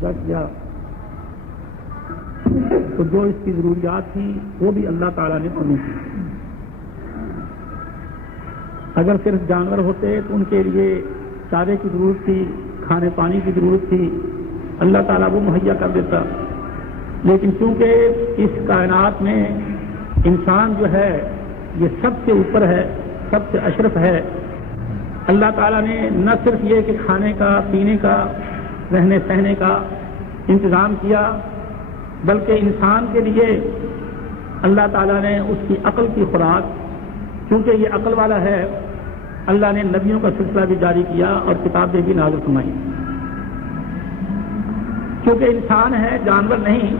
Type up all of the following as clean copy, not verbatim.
کیا تو جو اس کی ضروریات تھی وہ بھی اللہ تعالیٰ نے پوری کی. اگر صرف جانور ہوتے تو ان کے لیے چارے کی ضرورت تھی, کھانے پانی کی ضرورت تھی, اللہ تعالیٰ وہ مہیا کر دیتا. لیکن چونکہ اس کائنات میں انسان جو ہے یہ سب سے اوپر ہے, سب سے اشرف ہے, اللہ تعالیٰ نے نہ صرف یہ کہ کھانے کا, پینے کا, رہنے سہنے کا انتظام کیا, بلکہ انسان کے لیے اللہ تعالیٰ نے اس کی عقل کی خوراک, چونکہ یہ عقل والا ہے, اللہ نے نبیوں کا سلسلہ بھی جاری کیا اور کتابیں بھی نازل فرمائیں. کیونکہ انسان ہے, جانور نہیں.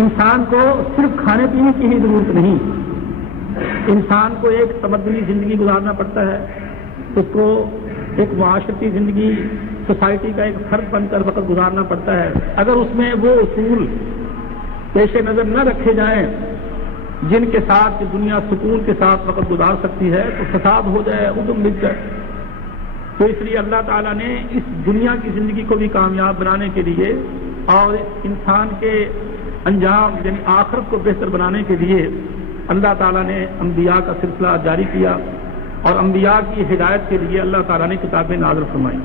انسان کو صرف کھانے پینے کی ہی ضرورت نہیں, انسان کو ایک تمدنی زندگی گزارنا پڑتا ہے, اس کو ایک معاشرتی زندگی, سوسائٹی کا ایک فرد بن کر وقت گزارنا پڑتا ہے. اگر اس میں وہ اصول پیش نظر نہ رکھے جائیں جن کے ساتھ دنیا سکون کے ساتھ وقت گزار سکتی ہے تو فساد ہو جائے, عدم مٹ جائے. تو اس لیے اللہ تعالیٰ نے اس دنیا کی زندگی کو بھی کامیاب بنانے کے لیے اور انسان کے انجام یعنی آخرت کو بہتر بنانے کے لیے اللہ تعالیٰ نے انبیاء کا سلسلہ جاری کیا اور انبیاء کی ہدایت کے لیے اللہ تعالیٰ نے کتابیں نازل فرمائیں.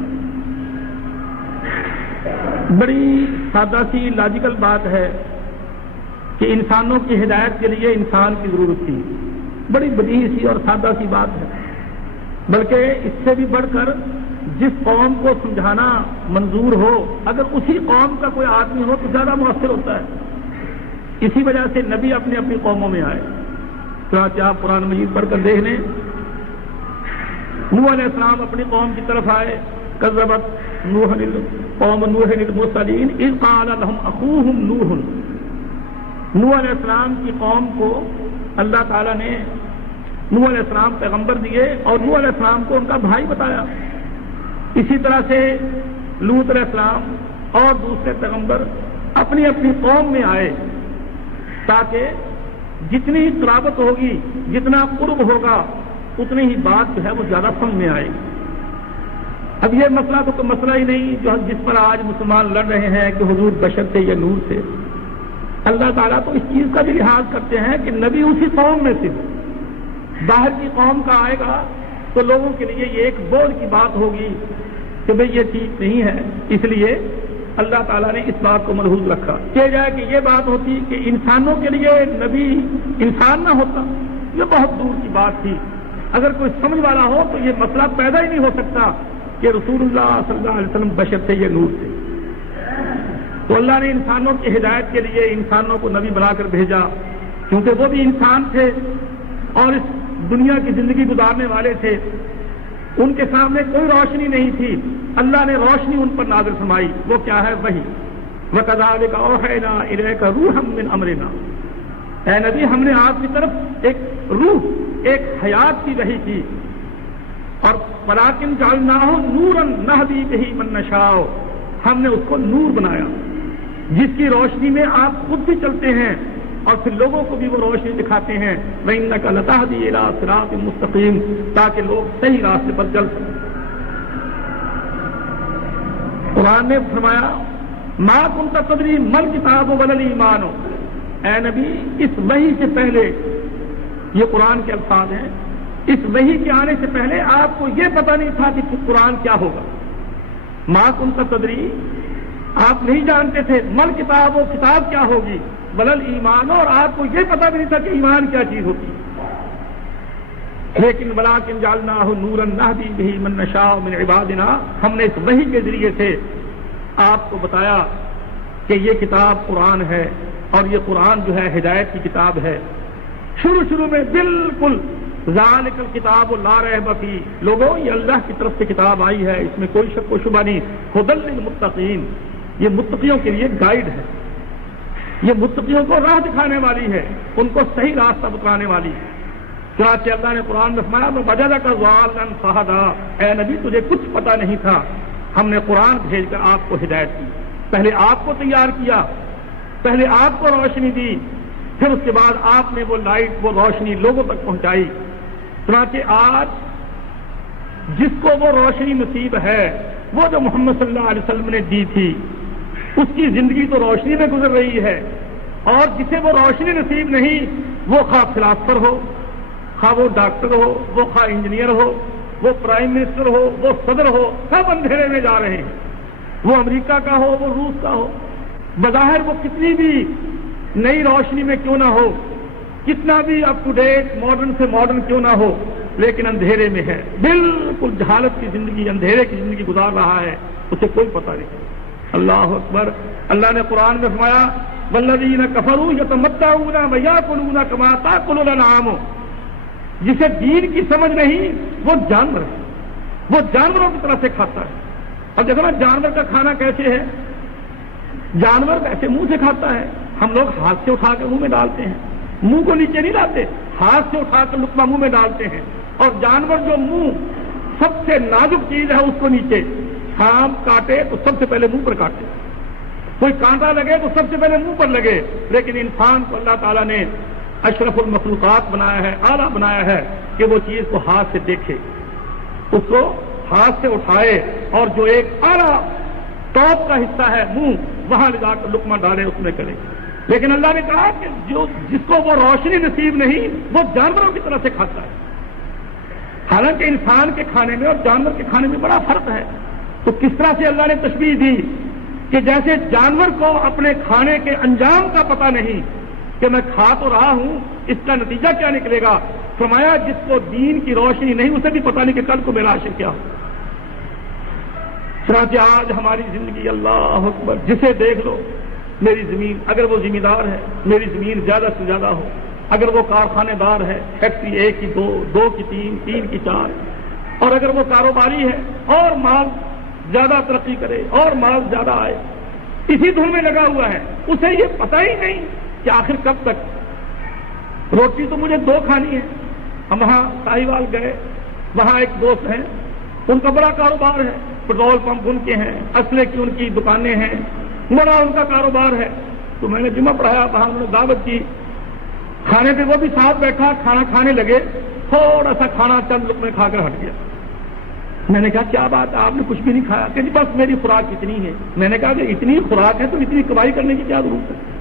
بڑی سادہ سی لاجیکل بات ہے کہ انسانوں کی ہدایت کے لیے انسان کی ضرورت تھی. بڑی بدیہی سی اور سادہ سی بات ہے, بلکہ اس سے بھی بڑھ کر جس قوم کو سمجھانا منظور ہو, اگر اسی قوم کا کوئی آدمی ہو تو زیادہ مؤثر ہوتا ہے. اسی وجہ سے نبی اپنی اپنی قوموں میں آئے. چنانچہ آپ قرآن مجید پڑھ کر دیکھ لیں, نوح علیہ السلام اپنی قوم کی طرف آئے, کذبت قوم نوح المرسلین اذ قال لهم اخوهم نوح. نوح علیہ السلام کی قوم کو اللہ تعالیٰ نے نوح علیہ السلام پیغمبر دیے اور نوح علیہ السلام کو ان کا بھائی بتایا. اسی طرح سے لوط علیہ السلام اور دوسرے پیغمبر اپنی اپنی قوم میں آئے تاکہ جتنی قرابت ہوگی, جتنا قرب ہوگا, اتنی ہی بات جو ہے وہ زیادہ سمجھ میں آئے. اب یہ مسئلہ تو کوئی مسئلہ ہی نہیں جو جس پر آج مسلمان لڑ رہے ہیں کہ حضور بشر تھے یا نور تھے. اللہ تعالیٰ تو اس چیز کا بھی لحاظ کرتے ہیں کہ نبی اسی قوم میں سے, باہر کی قوم کا آئے گا تو لوگوں کے لیے یہ ایک بوجھ کی بات ہوگی کہ بھئی یہ ٹھیک نہیں ہے. اس لیے اللہ تعالیٰ نے اس بات کو ملحوظ رکھا. کہ جائے کہ یہ بات ہوتی کہ انسانوں کے لیے نبی انسان نہ ہوتا, یہ بہت دور کی بات تھی. اگر کوئی سمجھ والا ہو تو یہ مسئلہ پیدا ہی نہیں ہو سکتا کہ رسول اللہ صلی اللہ علیہ وسلم بشر تھے یا نور تھے. تو اللہ نے انسانوں کی ہدایت کے لیے انسانوں کو نبی بنا کر بھیجا, کیونکہ وہ بھی انسان تھے اور اس دنیا کی زندگی گزارنے والے تھے. ان کے سامنے کوئی روشنی نہیں تھی, اللہ نے روشنی ان پر نازل فرمائی. وہ کیا ہے؟ وحی. وَكَذَلِكَ أَوْحَيْنَا إِلَيْكَ رُوحًا مِّنْ أَمْرِنَا. اے نبی, ہم نے آپ کی طرف ایک روح, ایک حیات کی وحی کی. اور وَلَٰكِن جَعَلْنَاهُ نُورًا نَهْدِي بِهِ مَن نَّشَاءُ. ہم نے اس کو نور بنایا جس کی روشنی میں آپ خود بھی چلتے ہیں اور پھر لوگوں کو بھی وہ روشنی دکھاتے ہیں. وَإِنَّكَ لَتَهْدِي إِلَىٰ صِرَاطٍ مُّسْتَقِيمٍ, تاکہ لوگ صحیح راستے پر چل سکیں. قرآن نے فرمایا مَا كُنتَ تَدْرِي مَا الْكِتَابُ وَلَا الْإِيمَانُ. اے نبی, اس وحی سے پہلے, یہ قرآن کے الفاظ ہیں, اس وحی کے آنے سے پہلے آپ کو یہ پتہ نہیں تھا کہ قرآن کیا ہوگا. مَا كُنتَ تَدْرِي, آپ نہیں جانتے تھے, مل کتاب, وہ کتاب کیا ہوگی, ولل ایمان, اور آپ کو یہ پتہ بھی نہیں تھا کہ ایمان کیا چیز ہوتی. لیکن وَلَٰكِن جَعَلْنَاهُ نُورًا نَّهْدِي بِهِ مَن نَّشَاءُ مِنْ عِبَادِنَا. ہم نے اس وحی کے ذریعے سے آپ کو بتایا کہ یہ کتاب قرآن ہے اور یہ قرآن جو ہے ہدایت کی کتاب ہے. شروع میں بالکل ذالک الکتاب لا ریب فیہ, لوگوں یہ اللہ کی طرف سے کتاب آئی ہے, اس میں کوئی شک و شبہ نہیں. ھدی للمتقین, یہ متقیوں کے لیے گائیڈ ہے, یہ متقیوں کو راہ دکھانے والی ہے, ان کو صحیح راستہ بتانے والی ہے. چنانچہ اللہ نے قرآن میں فرمایا وَوَجَدَكَ ضَالًّا فَہَدَىٰ. اے نبی, تجھے کچھ پتہ نہیں تھا, ہم نے قرآن بھیج کر آپ کو ہدایت کی. پہلے آپ کو تیار کیا, پہلے آپ کو روشنی دی, پھر اس کے بعد آپ نے وہ لائٹ, وہ روشنی لوگوں تک پہنچائی. چنانچہ آج جس کو وہ روشنی نصیب ہے وہ جو محمد صلی اللہ علیہ وسلم نے دی تھی اس کی زندگی تو روشنی میں گزر رہی ہے، اور جسے وہ روشنی نصیب نہیں وہ خواہ فلاسفر ہو، خواہ وہ ڈاکٹر ہو، وہ خواہ انجینئر ہو، وہ پرائم منسٹر ہو، وہ صدر ہو، سب اندھیرے میں جا رہے ہیں، وہ امریکہ کا ہو، وہ روس کا ہو، بظاہر وہ کتنی بھی نئی روشنی میں کیوں نہ ہو، کتنا بھی اپ ٹو ڈیٹ ماڈرن سے ماڈرن کیوں نہ ہو، لیکن اندھیرے میں ہے، بالکل جہالت کی زندگی، اندھیرے کی زندگی گزار رہا ہے، اسے کوئی پتہ نہیں۔ اللہ اکبر۔ اللہ نے قرآن میں فرمایا والذین کفروا یتمتعون ویاکلون کما تاکل الانعام، جسے دین کی سمجھ نہیں وہ جانور ہے، وہ جانوروں کی طرح سے کھاتا ہے۔ اب دیکھو نا جانور کا کھانا کیسے ہے، جانور ایسے منہ سے کھاتا ہے، ہم لوگ ہاتھ سے اٹھا کر منہ میں ڈالتے ہیں، منہ کو نیچے نہیں لاتے، ہاتھ سے اٹھا کر لقمہ منہ میں ڈالتے ہیں، اور جانور جو منہ سب سے نازک چیز ہے اس کو نیچے، سانپ کاٹے تو سب سے پہلے منہ پر کاٹے، کوئی کانٹا لگے تو سب سے پہلے منہ پر لگے، لیکن انسان کو اللہ تعالیٰ نے اشرف المخلوقات بنایا ہے، اعلیٰ بنایا ہے کہ وہ چیز کو ہاتھ سے دیکھے، اس کو ہاتھ سے اٹھائے، اور جو ایک اعلیٰ ٹاپ کا حصہ ہے منہ، وہاں لے جا کر لقمہ ڈالے، اس میں کرے۔ لیکن اللہ نے کہا کہ جس کو وہ روشنی نصیب نہیں وہ جانوروں کی طرح سے کھاتا ہے۔ حالانکہ انسان کے کھانے میں اور جانور کے کھانے میں بڑا فرق ہے، تو کس طرح سے اللہ نے تشبیہ دی کہ جیسے جانور کو اپنے کھانے کے انجام کا پتہ نہیں کہ میں کھا تو رہا ہوں، اس کا نتیجہ کیا نکلے گا، فرمایا جس کو دین کی روشنی نہیں اسے بھی پتہ نہیں کہ کل کو میرا حشر کیا ہو۔ چنانچہ آج ہماری زندگی، اللہ اکبر، جسے دیکھ لو، میری زمین، اگر وہ ذمہ دار ہے میری زمین زیادہ سے زیادہ ہو، اگر وہ کارخانے دار ہے، فیکٹری 1 کی 2، 2 کی 3، 3 کی 4، اور اگر وہ کاروباری ہے اور مال زیادہ ترقی کرے اور مال زیادہ آئے، اسی دھن میں لگا ہوا ہے، اسے یہ پتہ ہی نہیں کہ آخر کب تک روٹی تو مجھے 2 کھانی ہے۔ ہم وہاں ساہیوال گئے، وہاں ایک دوست ہیں، ان کا بڑا کاروبار ہے، پیٹرول پمپ ان کے ہیں، اسلحے کی ان کی دکانیں ہیں، بڑا ان کا کاروبار ہے۔ تو میں نے جمعہ پڑھایا، وہاں انہوں نے دعوت کی، کھانے پہ وہ بھی ساتھ بیٹھا، کھانا کھانے لگے، تھوڑا سا کھانا چند لقمے کھا کر ہٹ گیا۔ میں نے کہا کیا بات ہے، آپ نے کچھ بھی نہیں کھایا؟ کہ جی بس میری خوراک اتنی ہے۔ میں نے کہا کہ اتنی خوراک ہے تو اتنی کمائی کرنے کی کیا ضرورت ہے،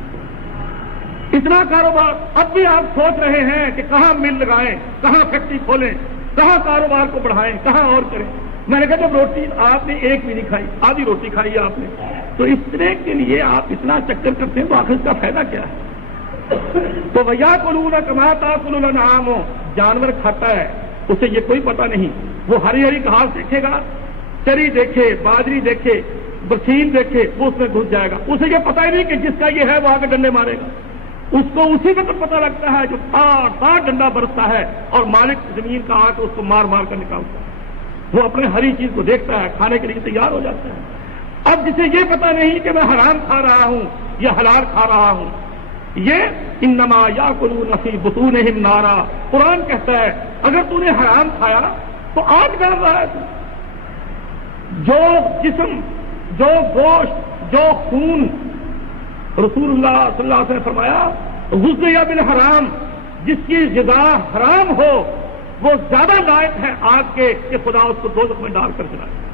اتنا کاروبار؟ اب بھی آپ سوچ رہے ہیں کہ کہاں مل لگائیں، کہاں فیکٹری کھولیں، کہاں کاروبار کو بڑھائیں، کہاں اور کریں۔ میں نے کہا جب روٹی آپ نے ایک بھی نہیں کھائی، آدھی روٹی کھائی ہے آپ نے، تو اس طرح کے لیے آپ اتنا چکر کرتے ہیں تو آخر اس کا فائدہ کیا ہے؟ تو وَيَأْكُلُونَ كَمَا تَأْكُلُ الْأَنْعَامُ، جانور کھاتا ہے، اسے یہ کوئی پتہ نہیں، وہ ہری ہری گھاس دیکھے گا، چری دیکھے، باجری دیکھے، برسیم دیکھے، وہ اس میں گھس جائے گا، اسے یہ پتہ ہی نہیں کہ جس کا یہ ہے وہ آگے ڈنڈے مارے گا۔ اس کو اسی وقت پتہ لگتا ہے جو تار ڈنڈا برستا ہے اور مالک زمین کا آ کے اس کو مار مار کر نکالتا ہے، وہ اپنے ہری چیز کو دیکھتا ہے، کھانے کے لیے تیار ہو جاتا ہے۔ اب جسے یہ پتہ نہیں کہ میں حرام کھا رہا ہوں یا حلال کھا رہا ہوں، یہ انما یاکلون فی بطونہم نارا، قرآن کہتا ہے اگر تو نے حرام کھایا تو آگ ڈال رہا ہے تو۔ جو جسم، جو گوشت، جو خون، رسول اللہ صلی اللہ علیہ وسلم نے فرمایا غذی بالحرام، جس کی غذا حرام ہو وہ زیادہ لائق ہے آگ کے کہ خدا اس کو دوزخ میں ڈال کر جلائے۔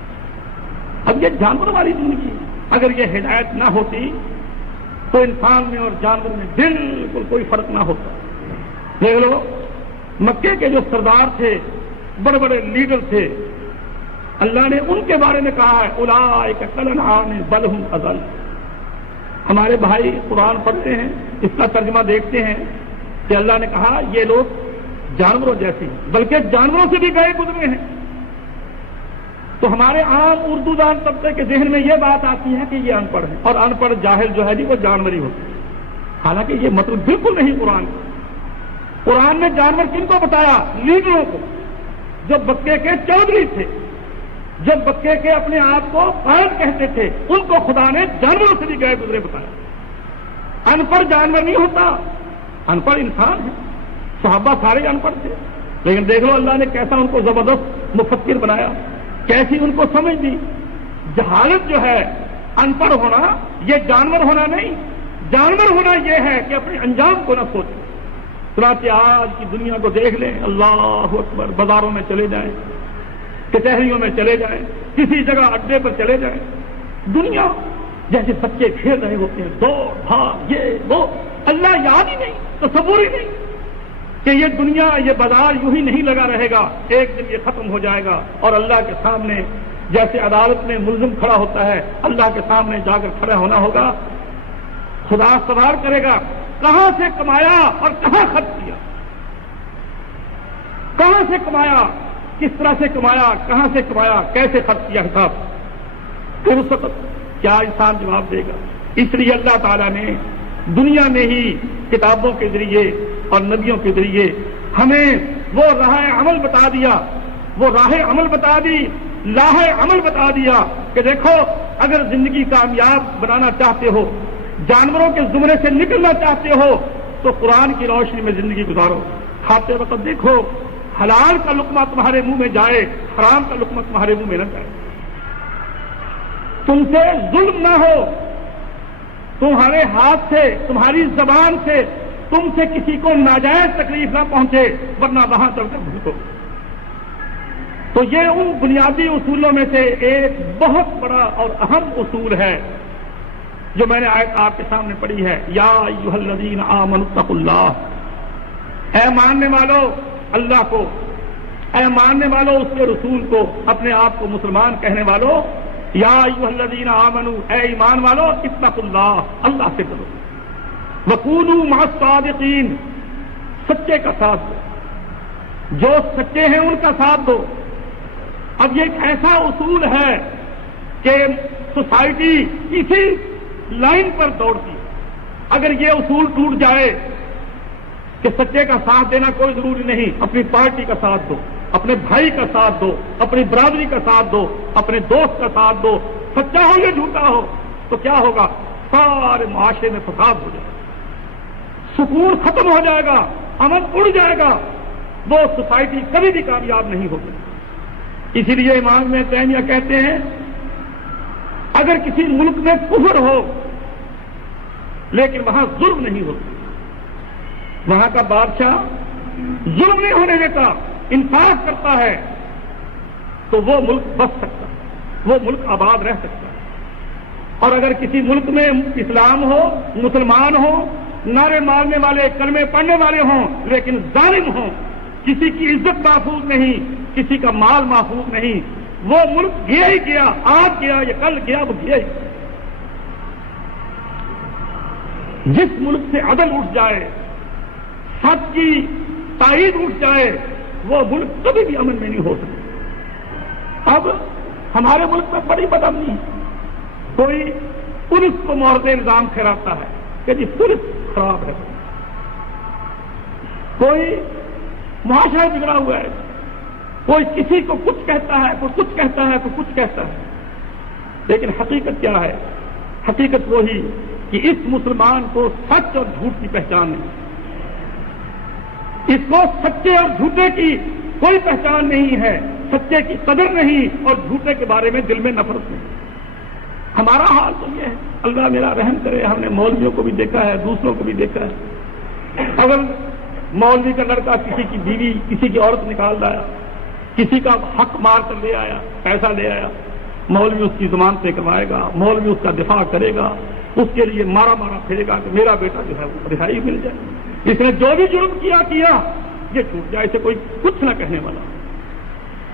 اب یہ جانوروں والی زندگی، اگر یہ ہدایت نہ ہوتی تو انسان میں اور جانور میں بالکل کوئی فرق نہ ہوتا۔ دیکھ لو مکے کے جو سردار تھے، بڑے بڑے لیڈر تھے، اللہ نے ان کے بارے میں کہا ہے اولئک کالانعام بل ھم اضل۔ ہمارے بھائی قرآن پڑھتے ہیں، اس کا ترجمہ دیکھتے ہیں کہ اللہ نے کہا یہ لوگ جانوروں جیسے ہیں، بلکہ جانوروں سے بھی گئے گزرے ہیں۔ تو ہمارے عام اردو دان طبقے کے ذہن میں یہ بات آتی ہے کہ یہ ان پڑھ ہے، اور ان پڑھ جاہل جو ہے جی وہ جانور ہی ہوتے ہیں، حالانکہ یہ مطلب بالکل نہیں قرآن کا۔ قرآن نے جانور کن کو بتایا؟ لیڈروں کو، جو مکے کے چودھری تھے، جو مکے کے اپنے آپ کو قائد کہتے تھے، ان کو خدا نے جانوروں سے بھی گئے گزرے بتایا۔ ان پڑھ جانور نہیں ہوتا، ان پڑھ انسان ہے۔ صحابہ سارے ان پڑھ تھے، لیکن دیکھ لو اللہ نے کیسا ان کو زبردست مفکر بنایا، کیسی ان کو سمجھ دی۔ جہالت جو ہے، ان پڑھ ہونا، یہ جانور ہونا نہیں، جانور ہونا یہ ہے کہ اپنے انجام کو نہ سوچیں۔ چنانچہ آج کی دنیا کو دیکھ لیں، اللہ اکبر، بازاروں میں چلے جائیں، کچہریوں میں چلے جائیں، کسی جگہ اڈے پر چلے جائیں، دنیا جیسے بچے کھیل رہے ہوتے ہیں، دوڑ بھاگ یہ وہ، اللہ یاد ہی نہیں، تصور ہی نہیں کہ یہ دنیا یہ بازار یوں ہی نہیں لگا رہے گا، ایک دن یہ ختم ہو جائے گا اور اللہ کے سامنے جیسے عدالت میں ملزم کھڑا ہوتا ہے اللہ کے سامنے جا کر کھڑا ہونا ہوگا. خدا سوال کرے گا کہاں سے کمایا اور کہاں خرچ کیا، کہاں سے کمایا، کس طرح سے کمایا، کہاں سے کمایا، کیسے خرچ کیا، حساب. پھر اس وقت کیا انسان جواب دے گا؟ اس لیے اللہ تعالیٰ نے دنیا میں ہی کتابوں کے ذریعے اور نبیوں کے ذریعے ہمیں وہ راہ عمل بتا دیا، وہ راہ عمل بتا دی، لاہ عمل بتا دیا کہ دیکھو اگر زندگی کامیاب بنانا چاہتے ہو، جانوروں کے زمرے سے نکلنا چاہتے ہو تو قرآن کی روشنی میں زندگی گزارو. کھاتے وقت دیکھو حلال کا لقمہ تمہارے منہ میں جائے، حرام کا لقمہ تمہارے منہ میں نہ جائے. تم سے ظلم نہ ہو، تمہارے ہاتھ سے تمہاری زبان سے تم سے کسی کو ناجائز تکلیف نہ پہنچے ورنہ وہاں چل کر بھوتو. تو یہ ان بنیادی اصولوں میں سے ایک بہت بڑا اور اہم اصول ہے جو میں نے آیت آپ کے سامنے پڑھی ہے. یا ایھا الذین آمنوا اتقوا اللہ، اے ماننے والو اللہ کو، اے ماننے والو اس کے رسول کو، اپنے آپ کو مسلمان کہنے والو، یا ایھا الذین آمنوا، اے ایمان والو، اتقوا اللہ، اللہ سے ڈرو، وکونوا مع الصادقین، سچے کا ساتھ دو، جو سچے ہیں ان کا ساتھ دو. اب یہ ایک ایسا اصول ہے کہ سوسائٹی اسی لائن پر دوڑتی ہے. اگر یہ اصول ٹوٹ جائے کہ سچے کا ساتھ دینا کوئی ضروری نہیں، اپنی پارٹی کا ساتھ دو، اپنے بھائی کا ساتھ دو، اپنی برادری کا ساتھ دو، اپنے دوست کا ساتھ دو، سچا ہو یا جھوٹا ہو، تو کیا ہوگا؟ سارے معاشرے میں فساد ہو جائے گا، سکون ختم ہو جائے گا، امن اڑ جائے گا، وہ سوسائٹی کبھی بھی کامیاب نہیں ہوگی. اسی لیے امام ابن تیمیہ کہتے ہیں اگر کسی ملک میں کفر ہو لیکن وہاں ظلم نہیں ہوتا، وہاں کا بادشاہ ظلم نہیں ہونے دیتا، انصاف کرتا ہے، تو وہ ملک بچ سکتا ہے، وہ ملک آباد رہ سکتا ہے. اور اگر کسی ملک میں اسلام ہو، مسلمان ہو، نعرے مارنے والے، کلمے پڑھنے والے ہوں لیکن ظالم ہوں، کسی کی عزت محفوظ نہیں، کسی کا مال محفوظ نہیں، وہ ملک گیا ہی گیا، آج گیا یا کل گیا، وہ گیا ہی. جس ملک سے عدل اٹھ جائے، سچ کی تائید اٹھ جائے، وہ ملک کبھی بھی امن میں نہیں ہو سکتا. اب ہمارے ملک میں بڑی بدامنی ہے، کوئی پولیس کو مورد الزام ٹھہراتا ہے کہ جی پولیس خراب ہے، کوئی معاشرہ بگڑا ہوا ہے، کوئی کسی کو کچھ کہتا ہے، کوئی کچھ کہتا ہے، کوئی کچھ کہتا ہے. لیکن حقیقت کیا ہے؟ حقیقت وہی کہ اس مسلمان کو سچ اور جھوٹ کی پہچان نہیں، اس کو سچے اور جھوٹے کی کوئی پہچان نہیں ہے، سچے کی قدر نہیں اور جھوٹے کے بارے میں دل میں نفرت نہیں. ہمارا حال تو یہ ہے، اللہ میرا رحم کرے، ہم نے مولویوں کو بھی دیکھا ہے، دوسروں کو بھی دیکھا ہے. اگر مولوی کا لڑکا کسی کی بیوی، کسی کی عورت نکال لایا، کسی کا حق مار کر لے آیا، پیسہ لے آیا، مولوی اس کی زبان سے کروائے گا، مولوی اس کا دفاع کرے گا، اس کے لیے مارا مارا پھرے گا کہ میرا بیٹا جو ہے وہ رہائی مل جائے. اس نے جو بھی جرم کیا یہ چھوٹ جائے، اسے کوئی کچھ نہ کہنے والا.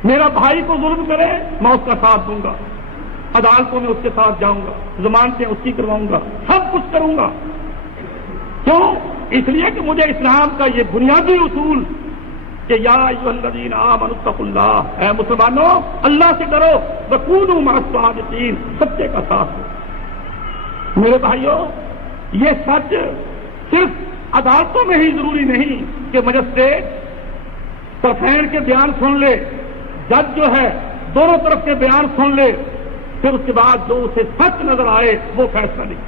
میرا بھائی کو ظلم کرے میں اس کا ساتھ دوں گا، عدالتوں میں اس کے ساتھ جاؤں گا، ضمانتیں اس کی کرواؤں گا، سب کچھ کروں گا. کیوں؟ اس لیے کہ مجھے اسلام کا یہ بنیادی اصول کہ یا ایھا الذین آمنوا اتقوا اللہ، اے مسلمانوں اللہ سے ڈرو، وکونوا مع الصادقین، سچے کا ساتھ دو. میرے بھائیوں، یہ سچ صرف عدالتوں میں ہی ضروری نہیں کہ مجسٹریٹ طرفین کے بیان سن لے، جج جو ہے دونوں طرف کے بیان سن لے، پھر اس کے بعد جو اسے سچ نظر آئے وہ فیصلہ نہیں.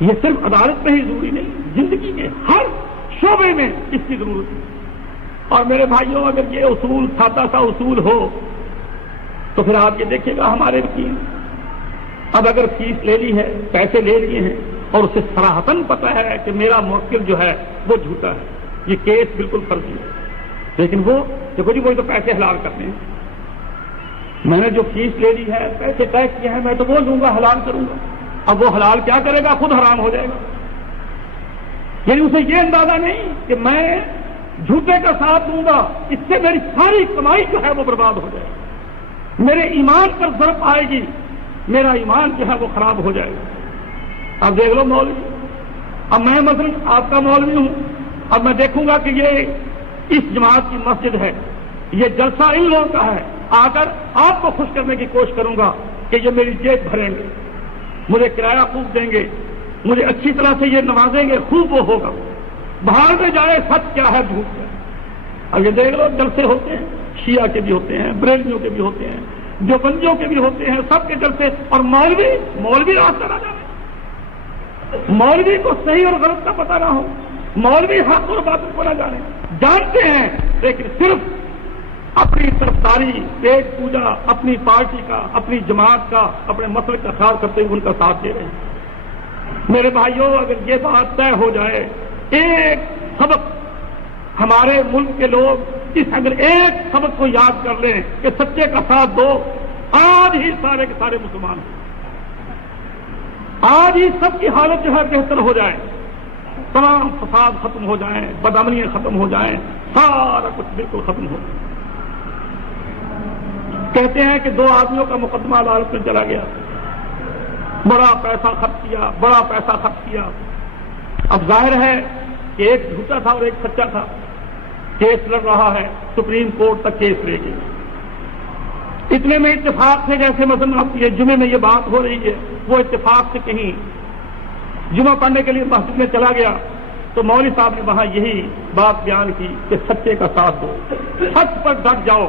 یہ صرف عدالت میں ہی ضروری نہیں، زندگی کے ہر شعبے میں اس کی ضرورت ہے. اور میرے بھائیوں، اگر یہ اصول سادہ سا اصول ہو تو پھر آپ یہ دیکھیے گا ہمارے وکیل اب اگر فیس لے لی ہے، پیسے لے لیے ہیں اور اسے صراحتاً پتہ ہے کہ میرا موکل جو ہے وہ جھوٹا ہے، یہ کیس بالکل فرضی ہے، لیکن وہ دیکھو جی وہی تو پیسے حلال کرتے ہیں، میں نے جو فیس لے لی ہے، پیسے طے کیے ہیں، میں تو وہ لوں گا، حلال کروں گا. اب وہ حلال کیا کرے گا؟ خود حرام ہو جائے گا. یعنی اسے یہ اندازہ نہیں کہ میں جھوٹے کا ساتھ دوں گا، اس سے میری ساری کمائی جو ہے وہ برباد ہو جائے گی، میرے ایمان پر ضرب آئے گی، میرا ایمان جو ہے وہ خراب ہو جائے گا. اب دیکھ لو مولوی، اب میں مثلا آپ کا مولوی ہوں، اب میں دیکھوں گا کہ یہ اس جماعت کی مسجد ہے، یہ جلسہ ان لوگوں کا ہے، آ کر آپ کو خوش کرنے کی کوشش کروں گا کہ یہ میری جیب بھریں گے، مجھے کرایہ خوب دیں گے، مجھے اچھی طرح سے یہ نوازیں گے، خوب وہ ہوگا. باہر میں جائے سچ کیا ہے جھوٹ کیا ہے. اب یہ دیکھ لو جلسے ہوتے ہیں، شیعہ کے بھی ہوتے ہیں، بریلویوں کے بھی ہوتے ہیں، دیوبندیوں کے بھی ہوتے ہیں، سب کے جلسے. اور مولوی راستہ نہ جانے، مولوی کو صحیح اور غلط کا پتہ نہ ہو، مولوی حق اور باطل کو نہ جانے، جانتے ہیں لیکن صرف اپنی طرفداری، پیٹ پوجا، اپنی پارٹی کا، اپنی جماعت کا، اپنے مسلک کا خیال کرتے ہوئے ان کا ساتھ دے رہے ہیں. میرے بھائیوں، اگر یہ بات طے ہو جائے، ایک سبق ہمارے ملک کے لوگ اگر ایک سبق کو یاد کر لیں کہ سچے کا ساتھ دو، آج ہی سارے کے سارے مسلمان ہیں. آج ہی سب کی حالت جو ہے بہتر ہو جائے، تمام فساد ختم ہو جائیں، بدامنیاں ختم ہو جائیں، سارا کچھ بالکل ختم ہو جائے. کہتے ہیں کہ 2 آدمیوں کا مقدمہ عدالت میں چلا گیا، بڑا پیسہ خرچ کیا، بڑا پیسہ خرچ کیا. اب ظاہر ہے کہ ایک جھوٹا تھا اور ایک سچا تھا. کیس لڑ رہا ہے، سپریم کورٹ تک کیس لے گئی. اتنے میں اتفاق سے، جیسے مثلا اب یہ جمعے میں یہ بات ہو رہی ہے، وہ اتفاق سے کہیں جمعہ پڑھنے کے لیے مسجد میں چلا گیا تو مولوی صاحب نے وہاں یہی بات بیان کی کہ سچے کا ساتھ دو، سچ پر ڈٹ جاؤ،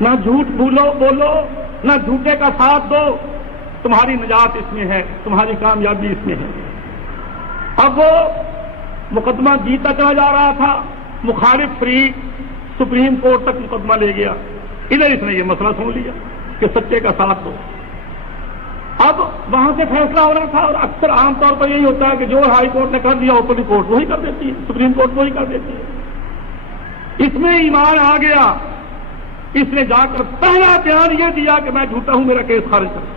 نہ جھوٹ بولو، نہ جھوٹے کا ساتھ دو، تمہاری نجات اس میں ہے، تمہاری کامیابی اس میں ہے. اب وہ مقدمہ جیتا چلا جا رہا تھا، مخالف فریق سپریم کورٹ تک مقدمہ لے گیا. ادھر اس نے یہ مسئلہ سن لیا کہ سچے کا ساتھ دو. اب وہاں سے فیصلہ ہو رہا تھا، اور اکثر عام طور پر یہی ہوتا ہے کہ جو ہائی کورٹ نے کر دیا اوپر کورٹ وہی کر دیتی ہے، سپریم کورٹ وہی کر دیتی ہے. اس میں ایمان آ گیا، اس نے جا کر پہلا بیان یہ دیا کہ میں جھوٹا ہوں، میرا کیس خارج کر.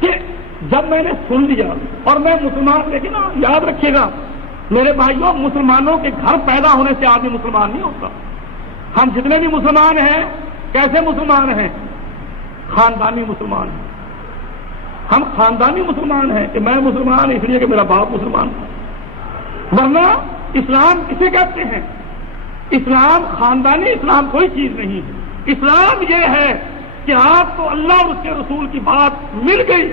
کہ جب میں نے سن لیا اور میں مسلمان، لیکن یاد رکھیے گا میرے بھائیوں، مسلمانوں کے گھر پیدا ہونے سے آدمی مسلمان نہیں ہوتا. ہم جتنے بھی مسلمان ہیں کیسے مسلمان ہیں؟ خاندانی مسلمان ہیں. ہم خاندانی مسلمان ہیں کہ میں مسلمان اس لیے کہ میرا باپ مسلمان ہے. ورنہ اسلام کسے کہتے ہیں؟ اسلام خاندانی اسلام کوئی چیز نہیں ہے. اسلام یہ ہے کہ آپ کو اللہ اور اس کے رسول کی بات مل گئی،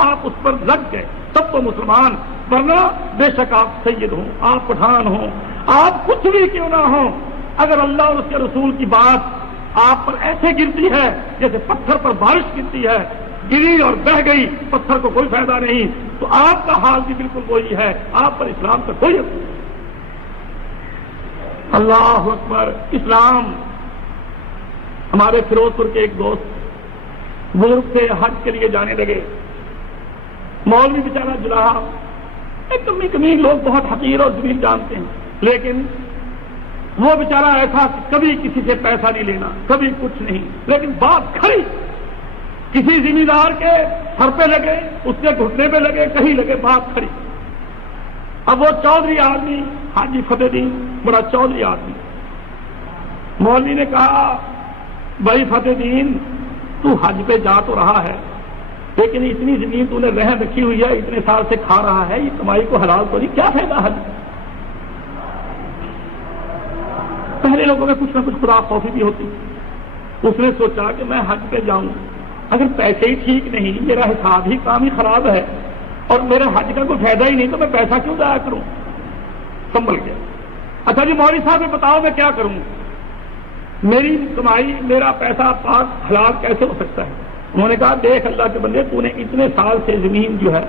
آپ اس پر لگ گئے، تب تو مسلمان. ورنہ بے شک آپ سید ہوں، آپ پٹھان ہوں، آپ کچھ بھی کیوں نہ ہوں، اگر اللہ اور اس کے رسول کی بات آپ پر ایسے گرتی ہے جیسے پتھر پر بارش گرتی ہے، گری اور بہ گئی، پتھر کو کوئی فائدہ نہیں، تو آپ کا حال بھی بالکل وہی ہے، آپ پر اسلام کا کوئی اثر نہیں. اللہ اکبر. اسلام. ہمارے فیروز پور کے ایک دوست بزرگ سے حج کے لیے جانے لگے. مولوی بیچارہ جلاحا، کمی کمی لوگ بہت حقیر اور ذلیل جانتے ہیں، لیکن وہ بیچارہ ایسا کہ کبھی کسی سے پیسہ نہیں لینا، کبھی کچھ نہیں، لیکن بات کھڑی، کسی ذمہ دار کے سر پہ لگے، اس کے گھٹنے پہ لگے، کہیں لگے، بات کھڑی. اب وہ چودھری آدمی حاجی فتح دین، بڑا چودھری آدمی. مولوی نے کہا بھائی فتح دین، تو حج پہ جا تو رہا ہے، لیکن اتنی زمین تو نے رہن رکھی ہوئی ہے، اتنے سال سے کھا رہا ہے، یہ کمائی کو حلال تو نہیں، کیا فائدہ حج؟ پہلے لوگوں میں کچھ نہ کچھ خدا خوفی بھی ہوتی. اس نے سوچا کہ میں حج پہ جاؤں، اگر پیسے ہی ٹھیک نہیں، میرا حساب ہی کام ہی خراب ہے، اور میرے حج کا کوئی فائدہ ہی نہیں، تو میں پیسہ کیوں ضائع کروں؟ سنبھل گیا. اچھا جی مولوی صاحب بتاؤ میں کیا کروں، میری کمائی، میرا پیسہ پاک حلال کیسے ہو سکتا ہے؟ انہوں نے کہا دیکھ اللہ کے بندے، تو نے اتنے سال سے زمین جو ہے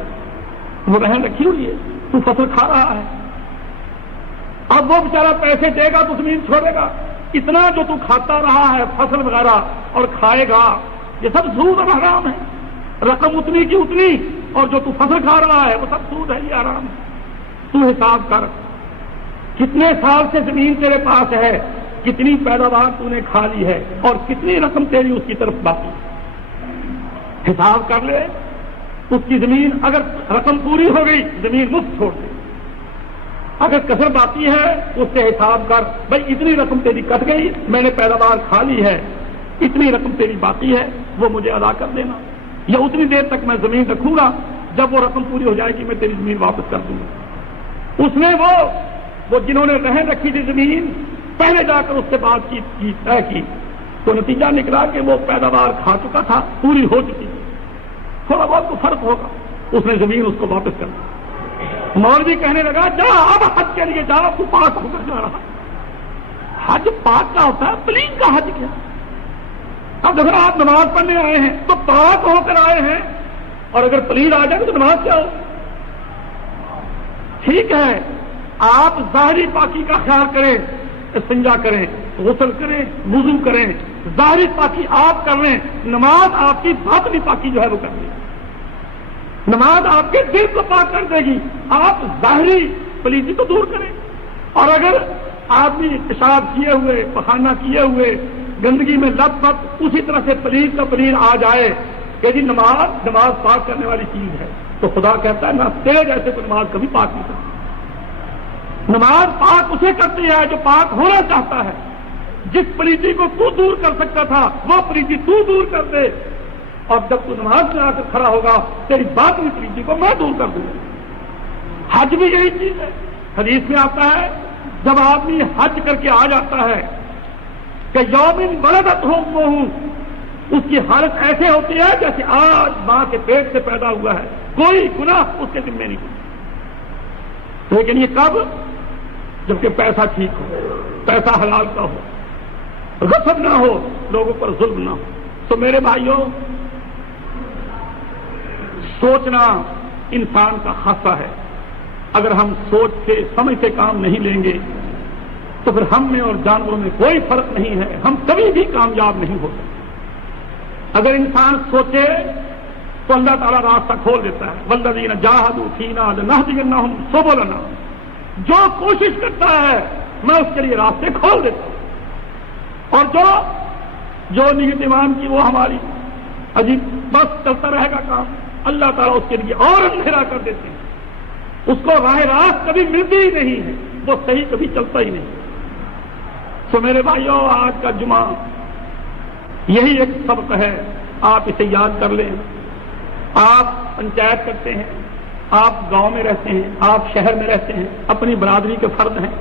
وہ رہن رکھی ہوئی ہے، تو فصل کھا رہا ہے، اب وہ بیچارہ پیسے دے گا تو زمین چھوڑے گا، اتنا جو تو کھاتا رہا ہے فصل وغیرہ اور کھائے گا، یہ سب سود اور حرام ہے. رقم اتنی کی اتنی، اور جو تو فصل کھا رہا ہے وہ سب سود ہے، یہ حرام ہے. تو حساب کر. کتنے سال سے زمین تیرے پاس ہے، کتنی پیداوار تو نے کھا لی ہے اور کتنی رقم تیری اس کی طرف باقی، حساب کر لے۔ اس کی زمین اگر رقم پوری ہو گئی زمین مفت چھوڑ دے، اگر کسر باقی ہے اس سے حساب کر، بھائی اتنی رقم تیری کٹ گئی، میں نے پیداوار کھا لی ہے، اتنی رقم تیری باقی ہے وہ مجھے ادا کر دینا، یا اتنی دیر تک میں زمین رکھوں گا، جب وہ رقم پوری ہو جائے گی میں تیری زمین واپس کر دوں گا۔ اس نے وہ جنہوں نے رہن رکھی تھی زمین، پہلے جا کر اس سے بات کی طے کی، تو نتیجہ نکلا کہ وہ پیداوار کھا چکا تھا، پوری ہو چکی تھی، تھوڑا بہت تو فرق ہوگا، اس نے زمین اس کو واپس کر دی۔ مولوی کہنے لگا جا اب حج کے لیے جا، تو پاک ہو کر جا رہا۔ حج پاک کا ہوتا ہے، پلیگ کا حج کیا؟ اب اگر آپ نماز پڑھنے آئے ہیں تو پاک ہو کر آئے ہیں، اور اگر پلیگ آ جائے تو نماز کیا ہو؟ ٹھیک ہے، آپ ظاہری پاکی کا خیال کریں، استنجا کریں، غسل کریں، وضو کریں، ظاہری پاکی آپ کر رہے ہیں، نماز آپ کی باطنی پاکی جو ہے وہ کر رہی ہے، نماز آپ کے دل کو پاک کر دے گی، آپ ظاہری پلیدی کو دور کریں۔ اور اگر آدمی پیشاب کیے ہوئے، پخانہ کیے ہوئے گندگی میں لت پت اسی طرح سے پلید کا پلید آ جائے کہ جی نماز پاک کرنے والی چیز ہے، تو خدا کہتا ہے نہ تیرے جیسے تو نماز کبھی پاک نہیں کرتی۔ نماز پاک اسے کرتی ہے جو پاک ہونا چاہتا ہے، جس پلیدی کو تو دور کر سکتا تھا وہ پلیدی تو دور کر دے، اور جب تو نماز میں آ کر کھڑا ہوگا تیری باطنی پلیدی کو میں دور کر دوں گا۔ حج بھی یہی چیز ہے، حدیث میں آتا ہے جب آدمی حج کر کے آ جاتا ہے کہ یومن ولدت امہ، اس کی حالت ایسے ہوتی ہے جیسے آج ماں کے پیٹ سے پیدا ہوا ہے، کوئی گناہ اس کے ذمہ نہیں ہوتا۔ لیکن یہ کب؟ جبکہ پیسہ ٹھیک ہو، پیسہ حلال کا ہو، غصب نہ ہو، لوگوں پر ظلم نہ ہو۔ تو میرے بھائیوں، سوچنا انسان کا خاصہ ہے، اگر ہم سوچ کے سمجھ سے کام نہیں لیں گے تو پھر ہم میں اور جانوروں میں کوئی فرق نہیں ہے، ہم کبھی بھی کامیاب نہیں ہو سکتے۔ اگر انسان سوچے تو اللہ تعالیٰ راستہ کھول دیتا ہے، والذین جاہدوا فینا لنہدینہم سبلنا، جو کوشش کرتا ہے میں اس کے لیے راستے کھول دیتا ہوں، اور جو نیت ایمان کی وہ ہماری عجیب بس چلتا رہے گا کام، اللہ تعالیٰ اس کے لیے اور اندھیرا کر دیتے ہیں، اس کو راہ راست کبھی ملتی ہی نہیں ہے، وہ صحیح کبھی چلتا ہی نہیں۔ تو میرے بھائیوں، آج کا جمعہ یہی ایک سبق ہے، آپ اسے یاد کر لیں۔ آپ پنچایت کرتے ہیں، آپ گاؤں میں رہتے ہیں، آپ شہر میں رہتے ہیں، اپنی برادری کے فرد ہیں،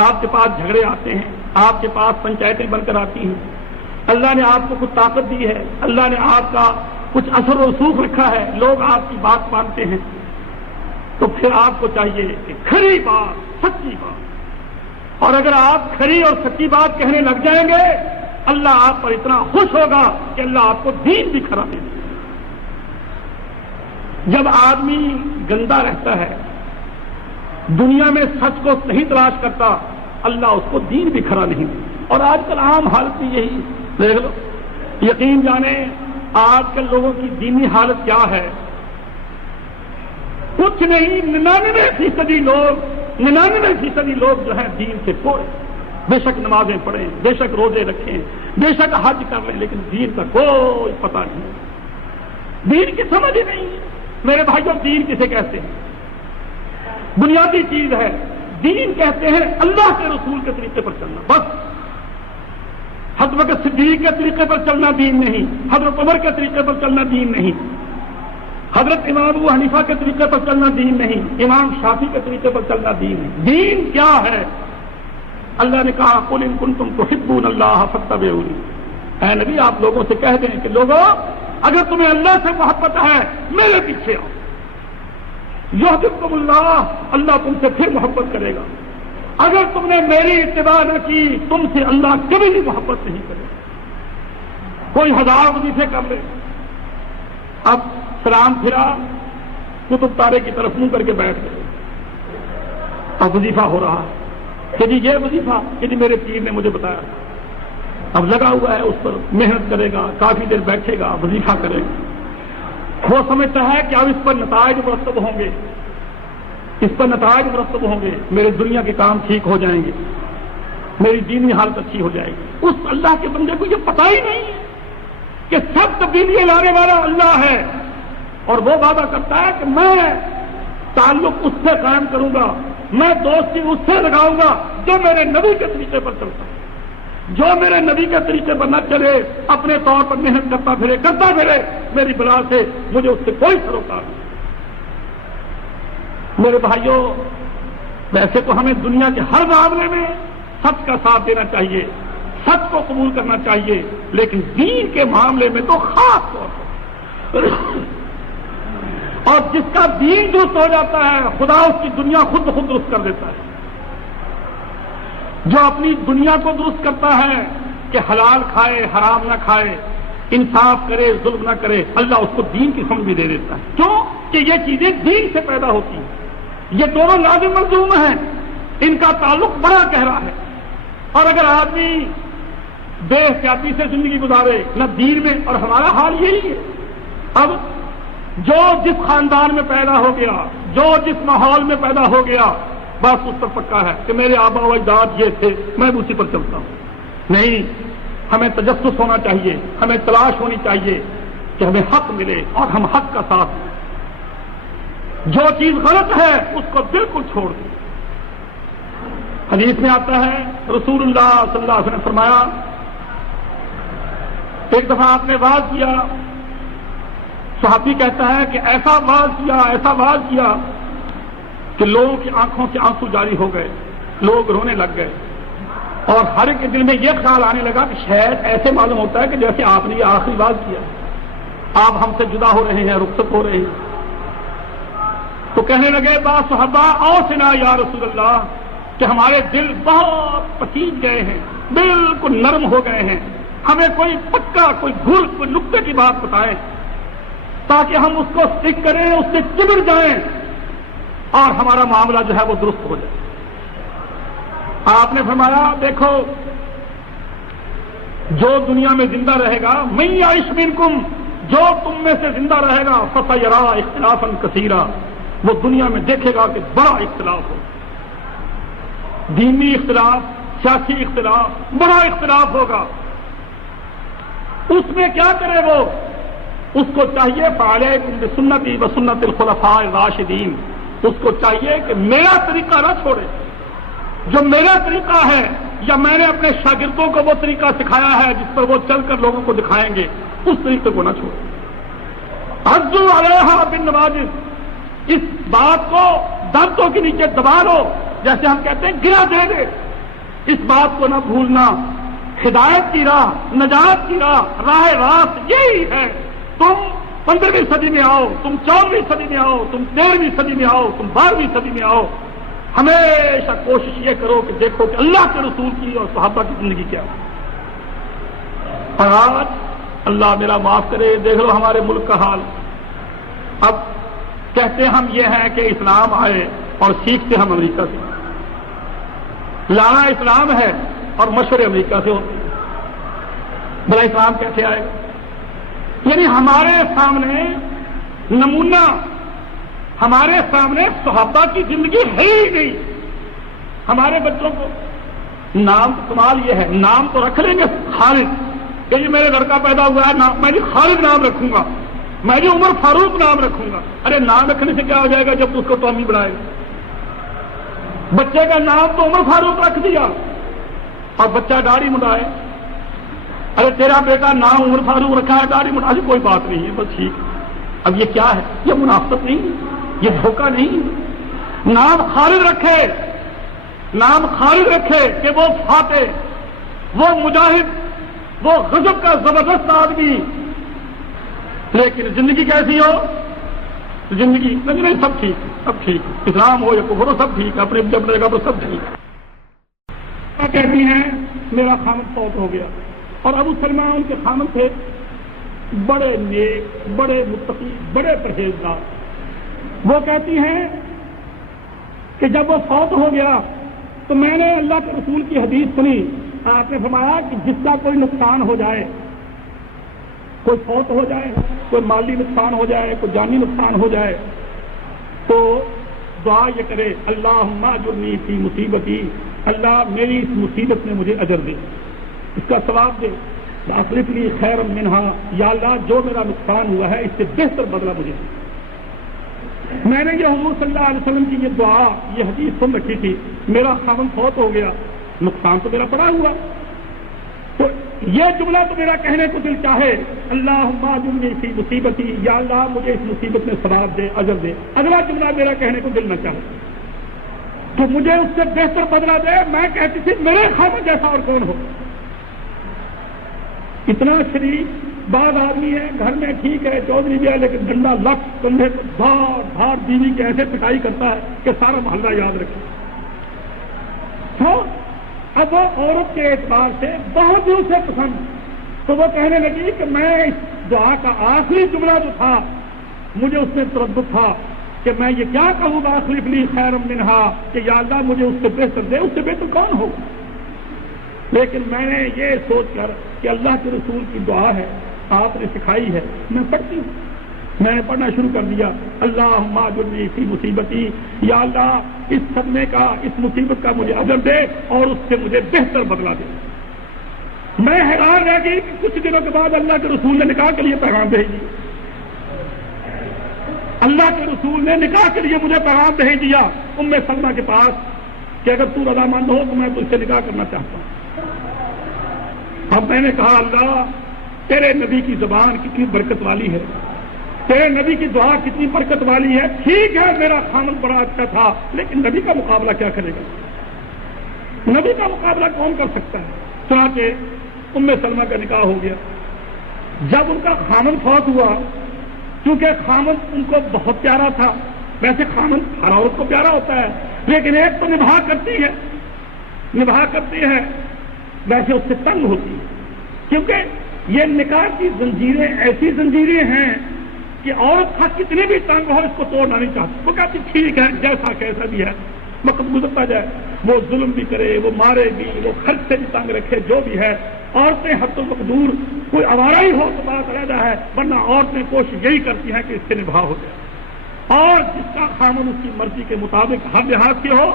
آپ کے پاس جھگڑے آتے ہیں، آپ کے پاس پنچایتیں بن کر آتی ہیں، اللہ نے آپ کو کچھ طاقت دی ہے، اللہ نے آپ کا کچھ اثر و رسوخ رکھا ہے، لوگ آپ کی بات مانتے ہیں، تو پھر آپ کو چاہیے کہ کھری بات، سچی بات، اور اگر آپ کھری اور سچی بات کہنے لگ جائیں گے اللہ آپ پر اتنا خوش ہوگا کہ اللہ آپ کو دین بھی کھرا دے دے۔ جب آدمی گندا رہتا ہے، دنیا میں سچ کو نہیں تلاش کرتا، اللہ اس کو دین بھی کھرا نہیں دے۔ اور آج کل عام حالت بھی یہی دیکھ لو، یقین جانے آج کل لوگوں کی دینی حالت کیا ہے، کچھ نہیں، 99% لوگ جو ہیں دین سے کوئی، بے شک نمازیں پڑھیں، بے شک روزے رکھیں، بے شک حج کر لیں، لیکن دین کا کوئی پتہ نہیں، دین کی سمجھ ہی نہیں۔ میرے بھائیوں، دین کسے کہتے ہیں؟ بنیادی چیز ہے، دین کہتے ہیں اللہ کے رسول کے طریقے پر چلنا، بس۔ حضرت صدیق کے طریقے پر چلنا دین نہیں، حضرت عمر کے طریقے پر چلنا دین نہیں، حضرت امام ابو حنیفہ کے طریقے پر چلنا دین نہیں، امام شافعی کے طریقے پر چلنا دین نہیں۔ دین کیا ہے؟ اللہ نے کہا قل ان کنتم تحبون اللہ فاتبعونی، اے نبی آپ لوگوں سے کہہ دیں کہ لوگوں اگر تمہیں اللہ سے محبت ہے میرے پیچھے آؤ، یحببکم اللہ، اللہ تم سے پھر محبت کرے گا۔ اگر تم نے میری اتباع نہ کی تم سے اللہ کبھی بھی محبت نہیں کرے گا۔ کوئی 1000 وظیفے کر لے، اب سلام پھرا، کتب تارے کی طرف منہ کر کے بیٹھ گئے، اب وظیفہ ہو رہا کہ جی یہ وظیفہ کہ جی میرے پیر نے مجھے بتایا، اب لگا ہوا ہے اس پر، محنت کرے گا، کافی دیر بیٹھے گا، وظیفہ کرے گا، وہ سمجھتا ہے کہ اب اس پر نتائج مرتب ہوں گے، اس پر نتائج مرتب ہوں گے، میرے دنیا کے کام ٹھیک ہو جائیں گے، میری دینی حالت اچھی ہو جائے گی۔ اس اللہ کے بندے کو یہ پتہ ہی نہیں کہ سب تبدیلی لانے والا اللہ ہے، اور وہ وعدہ کرتا ہے کہ میں تعلق اس سے قائم کروں گا، میں دوستی اس سے لگاؤں گا جو میرے نبی کے طریقے پر چلتا ہے۔ جو میرے نبی کے طریقے پر نہ چلے، اپنے طور پر محنت کرتا پھرے، میری بلا سے مجھے اس سے کوئی سروکار نہیں۔ میرے بھائیوں، ویسے تو ہمیں دنیا کے ہر معاملے میں سچ کا ساتھ دینا چاہیے، سچ کو قبول کرنا چاہیے، لیکن دین کے معاملے میں تو خاص طور پر اور جس کا دین درست ہو جاتا ہے، خدا اس کی دنیا خود بخود درست کر دیتا ہے۔ جو اپنی دنیا کو درست کرتا ہے کہ حلال کھائے حرام نہ کھائے، انصاف کرے ظلم نہ کرے، اللہ اس کو دین کی سمجھ بھی دے دیتا ہے۔ کیوں کہ یہ چیزیں دین سے پیدا ہوتی ہیں، یہ دونوں لازم ملزوم ہیں، ان کا تعلق بڑا گہرا ہے۔ اور اگر آدمی بے احتیاطی سے زندگی گزارے نہ دین میں، اور ہمارا حال یہی ہے، اب جو جس خاندان میں پیدا ہو گیا، جو جس ماحول میں پیدا ہو گیا، بس اس پر پکا ہے کہ میرے آبا و اجداد یہ تھے، میں بھی اسی پر چلتا ہوں۔ نہیں، ہمیں تجسس ہونا چاہیے، ہمیں تلاش ہونی چاہیے کہ ہمیں حق ملے اور ہم حق کا ساتھ دیں۔ جو چیز غلط ہے اس کو بالکل چھوڑ دیں۔ حدیث میں آتا ہے، رسول اللہ صلی اللہ علیہ وسلم نے فرمایا، ایک دفعہ آپ نے واعظ کیا، صحابی کہتا ہے کہ ایسا واعظ کیا کہ لوگوں کی آنکھوں سے آنسو جاری ہو گئے، لوگ رونے لگ گئے، اور ہر ایک کے دل میں یہ خیال آنے لگا کہ شاید ایسے معلوم ہوتا ہے کہ جیسے آپ نے یہ آخری واعظ کیا، آپ ہم سے جدا ہو رہے ہیں، رخصت ہو رہے ہیں۔ تو کہنے لگے بعض صحابہ، اوصنا یا رسول اللہ، کہ ہمارے دل بہت پسیج گئے ہیں، بالکل نرم ہو گئے ہیں، ہمیں کوئی پکا، کوئی گھر، کوئی نقطے کی بات بتائیں تاکہ ہم اس کو سیکھ کریں، اس سے چبڑ جائیں اور ہمارا معاملہ جو ہے وہ درست ہو جائے۔ آپ نے فرمایا، دیکھو، جو دنیا میں زندہ رہے گا، من یعش منکم، جو تم میں سے زندہ رہے گا، فسیرا اختلافا کثیرا، وہ دنیا میں دیکھے گا کہ بڑا اختلاف ہو، دینی اختلاف، سیاسی اختلاف، بڑا اختلاف ہوگا۔ اس میں کیا کرے وہ؟ اس کو چاہیے فعلیکم بسنتی وسنت الخلفاء الراشدین، اس کو چاہیے کہ میرا طریقہ نہ چھوڑے، جو میرا طریقہ ہے، یا میں نے اپنے شاگردوں کو وہ طریقہ سکھایا ہے جس پر وہ چل کر لوگوں کو دکھائیں گے، اس طریقے کو نہ چھوڑے۔ عضوا علیہا بالنواجذ، اس بات کو دانتوں کے نیچے دبا لو، جیسے ہم کہتے ہیں گرا دے دے، اس بات کو نہ بھولنا۔ ہدایت کی راہ، نجات کی راہ راست یہی ہے۔ تم 15ویں صدی میں آؤ، تم 14ویں صدی میں آؤ، تم 13ویں صدی میں آؤ، تم 12ویں صدی میں آؤ، ہمیشہ کوشش یہ کرو کہ دیکھو کہ اللہ کے رسول کی اور صحابہ کی زندگی کیا ہے۔ اور آج اللہ میرا معاف کرے، دیکھ لو ہمارے ملک کا حال۔ اب کہتے ہم یہ ہیں کہ اسلام آئے اور سیکھتے ہم امریکہ سے، لانا اسلام ہے اور مشورے امریکہ سے ہوتے ہیں۔ بھلا اسلام کیسے آئے گا؟ یعنی ہمارے سامنے نمونہ، ہمارے سامنے صحابہ کی زندگی ہے ہی نہیں۔ ہمارے بچوں کو نام، کمال یہ ہے، نام تو رکھ لیں گے خالد، کہ یہ میرے لڑکا پیدا ہوا ہے، میں بھی خالد نام رکھوں گا، میں بھی عمر فاروق نام رکھوں گا۔ ارے نام رکھنے سے کیا ہو جائے گا جب اس کو ٹامی بڑھائے؟ بچے کا نام تو عمر فاروق رکھ دیا اور بچہ داڑھی مڈائے، ارے تیرا بیٹا نام عمر فاروق رکھا ہے، داڑھی مڈا، کوئی بات نہیں ہے، بس ٹھیک۔ اب یہ کیا ہے؟ یہ منافقت نہیں، یہ دھوکہ نہیں۔ نام خالد رکھے، نام خالد رکھے کہ وہ فاتح، وہ مجاہد، وہ غضب کا زبردست آدمی، لیکن زندگی کیسی ہو؟ زندگی نہیں، سب ٹھیک، سب ٹھیک، اسلام ہو یا کفر ہو، سب ٹھیک، اپنے جگہ پر سب ٹھیک۔ کہتی ہیں میرا خامد فوت ہو گیا، اور ابو سلمہ ان کے خامد تھے، بڑے نیک، بڑے متقی، بڑے پرہیزگار۔ وہ کہتی ہیں کہ جب وہ فوت ہو گیا تو میں نے اللہ کے رسول کی حدیث سنی، آپ نے فرمایا کہ جس کا کوئی نقصان ہو جائے، کوئی فوت ہو جائے، کوئی مالی نقصان ہو جائے، کوئی جانی نقصان ہو جائے، تو دعا یہ کرے اللہم اجرنی فی مصیبتی، اللہ میری اس مصیبت میں مجھے اجر دے، اس کا ثواب دے، واصرف لی خیرا منہا، یا اللہ جو میرا نقصان ہوا ہے اس سے بہتر بدلہ مجھے دے۔ میں نے یہ حضور صلی اللہ علیہ وسلم کی یہ دعا، یہ حدیث سن رکھی تھی، میرا خاوند فوت ہو گیا، نقصان تو میرا پڑا ہوا، تو یہ جملہ تو میرا کہنے کو دل چاہے اللہم اجرنی فی مصیبتی، یا اللہ مجھے اس مصیبت میں ثواب دے، اجر دے، اگلا جملہ میرا کہنے کو دل نہ چاہے تو مجھے اس سے بہتر بدلہ دے، میں کہتی تھی میرے خاوند جیسا اور کون ہو۔ اتنا شریف بعض آدمی ہے، گھر میں ٹھیک ہے چودھری بھی ہے، لیکن ڈنڈا لفظ کندھے کو دھار دھار بیوی کے ایسے پٹائی کرتا ہے کہ سارا محلہ یاد رکھے۔ تو اب وہ عورت کے اعتبار سے بہت دور سے پسند، تو وہ کہنے لگی کہ میں اس دعا کا آخری جملہ جو تھا مجھے اس میں تردد تھا کہ میں یہ کیا کہوں گا، واصرف لی خیرا منہا، کہ یا اللہ مجھے اس سے بہتر دے، اس سے بہتر کون ہوگا۔ لیکن میں نے یہ سوچ کر کہ اللہ کے رسول کی دعا ہے، آپ نے سکھائی ہے، میں پڑھتی ہوں، میں نے پڑھنا شروع کر دیا اللہم اجرنی فی مصیبتی، یا اللہ اس صدمے کا، اس مصیبت کا مجھے اجر دے اور اس سے مجھے بہتر بدلہ دے۔ میں حیران رہ گئی کہ کچھ دنوں کے بعد اللہ کے رسول نے نکاح کے لیے پیغام بھیج دیا، اللہ کے رسول نے نکاح کے لیے مجھے پیغام بھیج دیا ام سلمہ کے پاس کہ اگر تو رضامند ہو تو میں تجھ سے نکاح کرنا چاہتا ہوں۔ اب میں نے کہا اللہ تیرے نبی کی زبان کتنی برکت والی ہے، تیرے نبی کی دعا کتنی برکت والی ہے، ٹھیک ہے میرا خامن بڑا اچھا تھا لیکن نبی کا مقابلہ کیا کرے گا، نبی کا مقابلہ کون کر سکتا ہے۔ چنانچہ ام سلمہ کا نکاح ہو گیا۔ جب ان کا خامن فوت ہوا، کیونکہ خامن ان کو بہت پیارا تھا، ویسے خامن ہر عورت کو پیارا ہوتا ہے لیکن ایک تو نبھا کرتی ہے ویسے اس سے تنگ ہوتی ہے، کیونکہ یہ نکاح کی زنجیریں ایسی زنجیریں ہیں کہ عورت کا کتنے بھی تنگ ہو اس کو توڑنا نہیں چاہتی، وہ کہتی ٹھیک ہے جیسا کیسا بھی ہے، وقت گزرتا جائے، وہ ظلم بھی کرے، وہ مارے بھی، وہ خرچ سے بھی تنگ رکھے، جو بھی ہے، عورتیں حد المقدور کوئی آوارہ ہی ہو تو بات علیحدہ ہے، ورنہ عورتیں کوشش یہی کرتی ہیں کہ اس سے نبھا ہو جائے، اور جس کا خامن اس کی مرضی کے مطابق ہر لحاظ سے ہو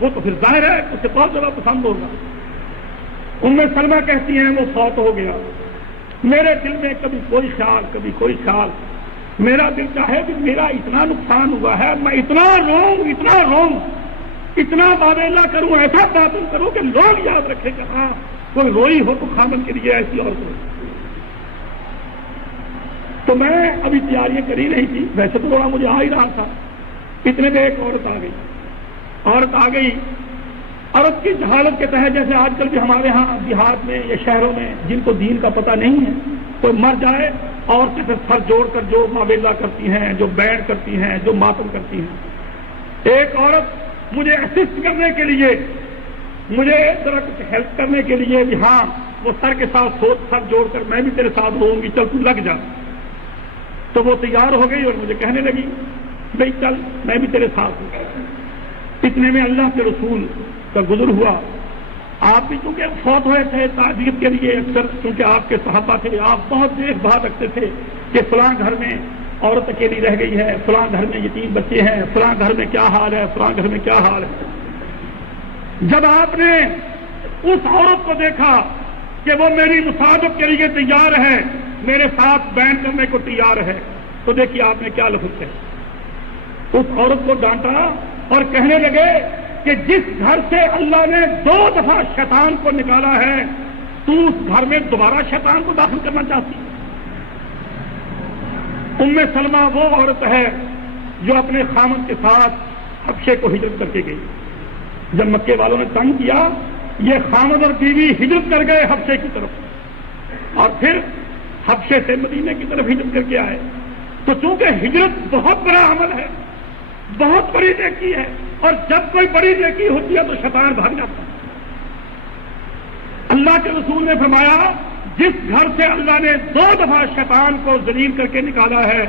وہ تو پھر ظاہر ہے اسے بہت زیادہ پسند ہوگا۔ ام سلمہ کہتی ہیں وہ فوت ہو گیا، میرے دل میں کبھی کوئی خیال کبھی کوئی خیال، میرا دل چاہے کہ میرا اتنا نقصان ہوا ہے، میں اتنا روں اتنا بابیلا کروں، ایسا باطل کروں کہ لوگ یاد رکھے کہ ہاں کوئی روئی ہو تو خامن کے لیے ایسی عورت ہو۔ تو میں ابھی تیاریاں کر ہی رہی تھی، ویسے تو رونا مجھے آ ہی رہا تھا، اتنے میں ایک عورت آ گئی، عورت کی جہالت کے تحت، جیسے آج کل بھی ہمارے ہاں دیہات میں یا شہروں میں جن کو دین کا پتہ نہیں ہے، کوئی مر جائے عورتیں پھر سر جوڑ کر جو ماویلا کرتی ہیں، جو بینڈ کرتی ہیں، جو ماتم کرتی ہیں۔ ایک عورت مجھے اسسٹ کرنے کے لیے، مجھے ذرا کچھ ہیلپ کرنے کے لیے بھی، ہاں وہ سر کے ساتھ سر جوڑ کر میں بھی تیرے ساتھ رہوں گی، چل تو لگ جا، تو وہ تیار ہو گئی اور مجھے کہنے لگی بھائی چل میں بھی تیرے ساتھ ہوں۔ اتنے میں اللہ کے رسول کا گزر ہوا، آپ بھی چونکہ فوت ہوئے تھے تعزیت کے لیے، اکثر چونکہ آپ کے صحابہ تھے، آپ بہت دیکھ بھال رکھتے تھے کہ فلاں گھر میں عورت اکیلی رہ گئی ہے، فلاں گھر میں یتیم بچے ہیں، فلاں گھر میں کیا حال ہے، فلاں گھر میں کیا حال ہے۔ جب آپ نے اس عورت کو دیکھا کہ وہ میری مساعدت کے لیے تیار ہے، میرے ساتھ بینڈ کرنے کو تیار ہے، تو دیکھیے آپ نے کیا لفظ کہا، اس عورت کو ڈانٹا اور کہنے لگے کہ جس گھر سے اللہ نے 2 دفعہ شیطان کو نکالا ہے، تو اس گھر میں دوبارہ شیطان کو داخل کرنا چاہتی۔ ام سلمہ وہ عورت ہے جو اپنے خامن کے ساتھ حبشے کو ہجرت کر کے گئی۔ جب مکے والوں نے تنگ کیا، یہ خامن اور بیوی ہجرت کر گئے حبشے کی طرف، اور پھر حبشے سے مدینے کی طرف ہجرت کر کے آئے۔ تو چونکہ ہجرت بہت بڑا عمل ہے، بہت بڑی نیکی ہے، اور جب کوئی بڑی نیکی ہوتی ہے تو شیطان بھاگ جاتا ہے۔ اللہ کے رسول نے فرمایا جس گھر سے اللہ نے 2 دفعہ شیطان کو ذلیل کر کے نکالا ہے،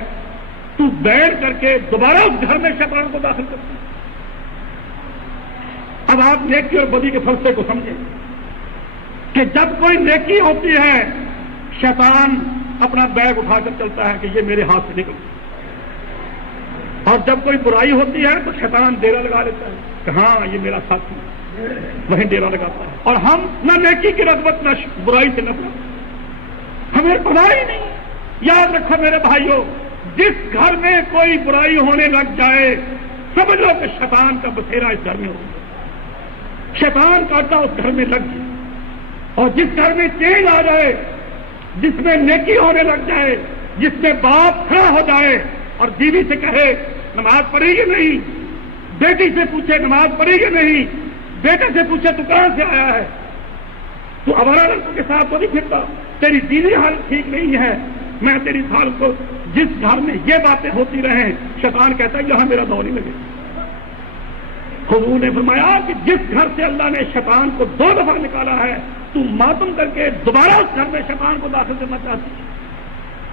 تو بیٹھ کر کے دوبارہ اس گھر میں شیطان کو داخل کرتا ہے۔ اب آپ نیکی اور بدی کے فلسفے کو سمجھیں کہ جب کوئی نیکی ہوتی ہے شیطان اپنا بیگ اٹھا کر چلتا ہے کہ یہ میرے ہاتھ سے نکل، اور جب کوئی برائی ہوتی ہے تو شیطان ڈیرا لگا لیتا ہے کہ ہاں یہ میرا ساتھی ہے، وہیں ڈیرا لگاتا ہے، اور ہم نہ نیکی کی رغبت نہ برائی سے نفرت، ہمیں پتہ ہی نہیں۔ یاد رکھو میرے بھائیوں، جس گھر میں کوئی برائی ہونے لگ جائے سمجھ لو کہ شیطان کا بسیرا اس گھر میں ہو گیا، شیطان کا اڈا اس گھر میں لگ گیا۔ اور جس گھر میں چینج آ جائے، جس میں نیکی ہونے لگ جائے، جس میں باپ کھڑا ہو جائے اور بیوی سے کہے نماز پڑھی کہ نہیں، بیٹی سے پوچھے نماز پڑھی کہ نہیں، بیٹے سے پوچھے تو کہاں سے آیا ہے، تو آوارہ لڑکوں کے ساتھ تو نہیں پھرتا، تیری دینی حالت ٹھیک نہیں ہے، میں تیری حالت کو۔ جس گھر میں یہ باتیں ہوتی رہیں شیطان کہتا ہے یہاں میرا دور نہیں لگے۔ حضور نے فرمایا کہ جس گھر سے اللہ نے شیطان کو 2 دفعہ نکالا ہے تو ماتم کر کے دوبارہ اس گھر میں شیطان کو داخل کرنا چاہتی ہے۔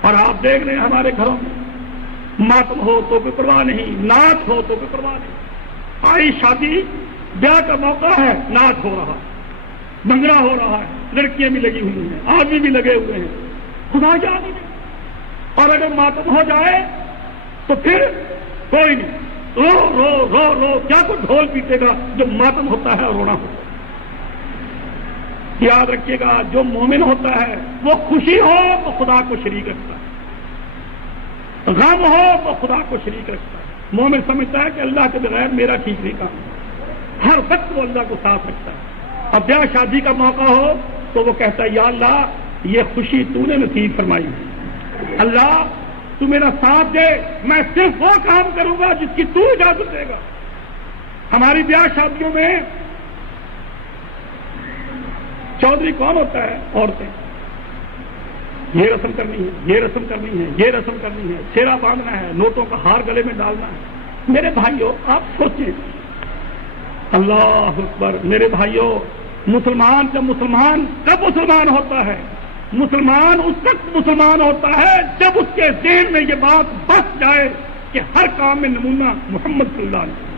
اور آپ دیکھ رہے ہیں ہمارے گھروں میں ماتم ہو تو کوئی پرواہ نہیں، نعت ہو تو کوئی پرواہ نہیں، آئی شادی بیاہ کا موقع ہے نعت ہو رہا، بنگڑا ہو رہا ہے، لڑکیاں بھی لگی ہوئی ہیں، آدمی بھی لگے ہوئے ہیں، خدا یاد نہیں۔ اور اگر ماتم ہو جائے تو پھر کوئی نہیں، رو رو رو رو، کیا کوئی ڈھول پیٹے گا جب ماتم ہوتا ہے اور رونا ہوتا ہے۔ یاد رکھیے گا جو مومن ہوتا ہے وہ خوشی ہو تو خدا کو شریک رکھتا ہے، غم ہو تو خدا کو شریک رکھتا ہے۔ مومن سمجھتا ہے کہ اللہ کے بغیر میرا ٹھیک نہیں کام، ہر وقت وہ اللہ کو ساتھ رکھتا ہے۔ اب بیاہ شادی کا موقع ہو تو وہ کہتا ہے یا اللہ یہ خوشی تو نے نصیب فرمائی، اللہ تو میرا ساتھ دے، میں صرف وہ کام کروں گا جس کی تو اجازت دے گا۔ ہماری بیاہ شادیوں میں چودھری کون ہوتا ہے؟ عورتیں، یہ رسم کرنی ہے، یہ رسم کرنی ہے، یہ رسم کرنی ہے، سیرا باندھنا ہے، نوٹوں کا ہار گلے میں ڈالنا ہے۔ میرے بھائیوں آپ سوچیں، اللہ اکبر، میرے بھائیوں مسلمان جب مسلمان کب مسلمان ہوتا ہے؟ مسلمان اس وقت مسلمان ہوتا ہے جب اس کے ذہن میں یہ بات بس جائے کہ ہر کام میں نمونہ محمد صلی اللہ علیہ وسلم۔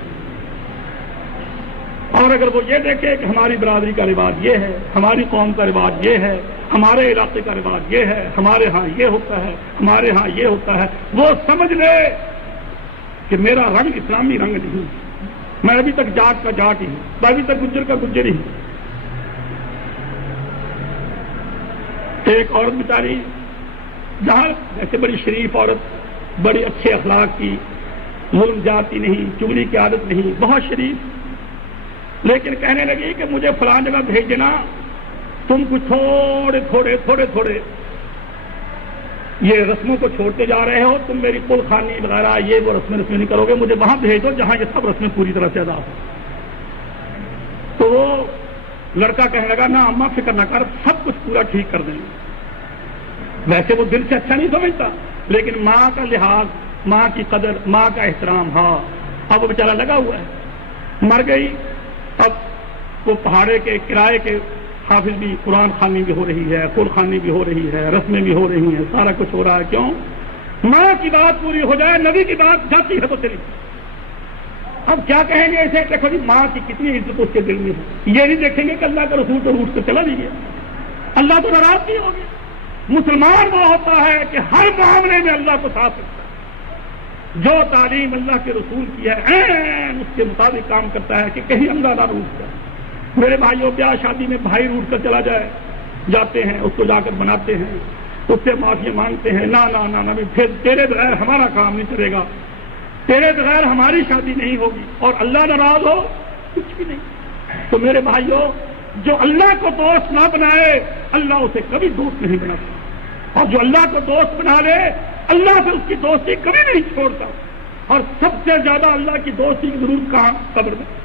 اور اگر وہ یہ دیکھے کہ ہماری برادری کا رواج یہ ہے، ہماری قوم کا رواج یہ ہے، ہمارے علاقے کا رواج یہ ہے، ہمارے ہاں یہ ہوتا ہے، ہمارے ہاں یہ ہوتا ہے، وہ سمجھ لے کہ میرا رنگ اسلامی رنگ نہیں، میں ابھی تک جاٹ کا جاٹ ہی ہوں، میں ابھی تک گجر کا گجر ہی ہوں۔ ایک عورت بیچاری جہاں ایسے بڑی شریف عورت، بڑی اچھے اخلاق کی، ظلم جاتی نہیں، چگلی کی عادت نہیں، بہت شریف، لیکن کہنے لگی کہ مجھے فلاں جگہ بھیج دینا، تم کچھ تھوڑے تھوڑے تھوڑے تھوڑے یہ رسموں کو چھوڑتے جا رہے ہو، تم میری قل خوانی وغیرہ یہ وہ رسمیں نہیں کرو گے، مجھے وہاں بھیج دو جہاں یہ سب رسمیں پوری طرح سے ادا ہو۔ تو وہ لڑکا کہنے لگا نہ اماں فکر نہ کر، سب کچھ پورا ٹھیک کر دیں گے۔ ویسے وہ دل سے اچھا نہیں سمجھتا، لیکن ماں کا لحاظ، ماں کی قدر، ماں کا احترام، ہاں اب وہ بیچارہ لگا ہوا ہے، مر گئی۔ اب وہ پہاڑے کے کرائے کے حافظ بھی، قرآن خوانی بھی ہو رہی ہے، قل خوانی بھی ہو رہی ہے، رسمیں بھی ہو رہی ہیں، سارا کچھ ہو رہا ہے۔ کیوں؟ ماں کی بات پوری ہو جائے، نبی کی بات جاتی ہے تو چلی۔ اب کیا کہیں گے ایسے؟ دیکھو جی ماں کی کتنی عزت اس کے دل میں ہے، یہ نہیں دیکھیں گے کہ اللہ کا رسول تو روٹ سے چلا نہیں گیا، اللہ تو ناراض نہیں ہو گیا۔ مسلمان وہ ہوتا ہے کہ ہر معاملے میں اللہ کو ساتھ رکھتا ہے، جو تعلیم اللہ کے رسول کی ہے اس کے مطابق کام کرتا ہے کہ کہیں اللہ نہ روٹ جائے۔ میرے بھائیوں بیاہ شادی میں بھائی روٹ کر چلا جائے، جاتے ہیں اس کو جا کر بناتے ہیں، اس سے معافی مانگتے ہیں، نہ نہ نہ نہ پھر تیرے بغیر ہمارا کام نہیں چلے گا، تیرے بغیر ہماری شادی نہیں ہوگی، اور اللہ ناراض ہو کچھ بھی نہیں۔ تو میرے بھائیوں جو اللہ کو دوست نہ بنائے اللہ اسے کبھی دوست نہیں بناتا، اور جو اللہ کو دوست بنا لے اللہ سے اس کی دوستی کبھی نہیں چھوڑتا۔ اور سب سے زیادہ اللہ کی دوستی کی ضرورت کہاں؟ قبر میں۔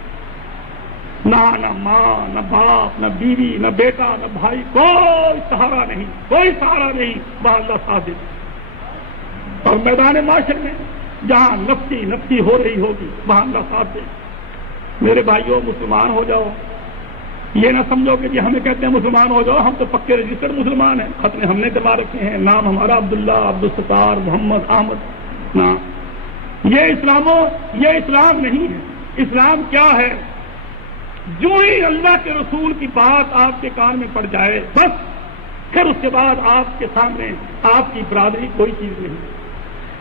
نہ ماں، نہ باپ، نہ بیوی، نہ بیٹا، نہ بھائی، کوئی سہارا نہیں، کوئی سہارا نہیں، وہاں اللہ ساتھ دیتا۔ اور میدان معاشر میں جہاں نفسی ہو رہی ہوگی وہاں اللہ ساتھ دے۔ میرے بھائیوں مسلمان ہو جاؤ، یہ نہ سمجھو کہ جی ہمیں کہتے ہیں مسلمان ہو جاؤ، ہم تو پکے رجسٹرڈ مسلمان ہیں، ختم ہم نے کروا رکھے ہیں، نام ہمارا عبداللہ، عبدالستار، محمد، احمد۔ نہ، یہ اسلام نہیں ہے۔ اسلام کیا ہے؟ جو ہی اللہ کے رسول کی بات آپ کے کان میں پڑ جائے بس، پھر اس کے بعد آپ کے سامنے آپ کی برادری کوئی چیز نہیں۔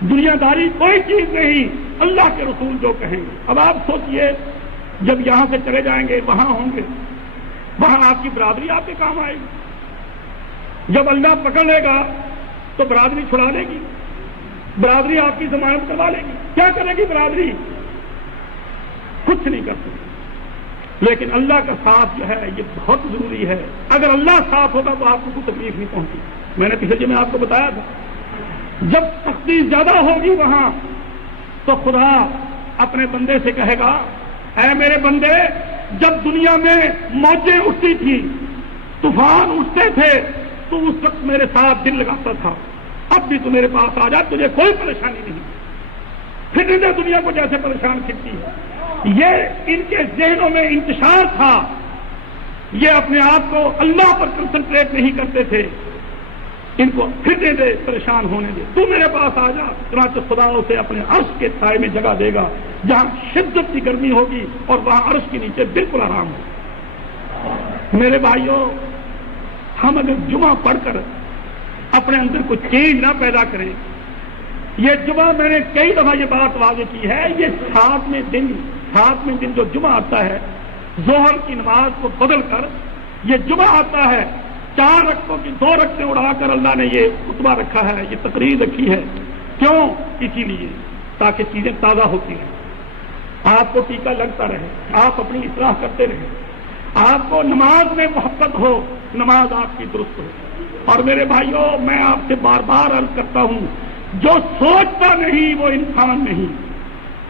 دنیا داری کوئی چیز نہیں، اللہ کے رسول جو کہیں گے۔ اب آپ سوچئے جب یہاں سے چلے جائیں گے، وہاں ہوں گے، وہاں آپ کی برادری آپ کے کام آئے گی۔ جب اللہ پکڑ لے گا تو برادری چھڑا لے گی، برادری آپ کی ضمانت کروا لے گی۔ کیا کرے گی برادری؟ کچھ نہیں کر سکتی۔ لیکن اللہ کا ساتھ جو ہے یہ بہت ضروری ہے۔ اگر اللہ ساتھ ہوگا تو آپ کو کوئی تکلیف نہیں پہنچی۔ میں نے پچھلے میں آپ کو بتایا تھا، جب سختی زیادہ ہوگی وہاں تو خدا اپنے بندے سے کہے گا، اے میرے بندے، جب دنیا میں موجیں اٹھتی تھی، طوفان اٹھتے تھے، تو اس وقت میرے ساتھ دل لگاتا تھا، اب بھی تو میرے پاس آ جا، تجھے کوئی پریشانی نہیں۔ پھر دنیا کو جیسے پریشان کرتی ہے، یہ ان کے ذہنوں میں انتشار تھا، یہ اپنے آپ کو اللہ پر کنسنٹریٹ نہیں کرتے تھے۔ ان کو پھرنے دے، پریشان ہونے دے، تو میرے پاس آ جا۔ چنانچہ خدا اسے اپنے عرش کے سائے میں جگہ دے گا جہاں شدت کی گرمی ہوگی اور وہاں عرش کے نیچے بالکل آرام ہوگا۔ میرے بھائیوں، ہم اگر جمعہ پڑھ کر اپنے اندر کوئی چینج نہ پیدا کریں، یہ جمعہ میں نے کئی دفعہ یہ بات واضح کی ہے، یہ ساتویں دن جو جمعہ آتا ہے، ظہر کی نماز کو بدل کر یہ جمعہ آتا ہے، 4 رکعتوں کی 2 رکعتیں اڑا کر اللہ نے یہ خطبہ رکھا ہے، یہ تقریر رکھی ہے۔ کیوں؟ اسی لیے تاکہ چیزیں تازہ ہوتی رہیں، آپ کو ٹیکہ لگتا رہے، آپ اپنی اصلاح کرتے رہیں، آپ کو نماز میں محبت ہو، نماز آپ کی درست ہو۔ اور میرے بھائیوں، میں آپ سے بار بار عرض کرتا ہوں، جو سوچتا نہیں وہ انسان نہیں،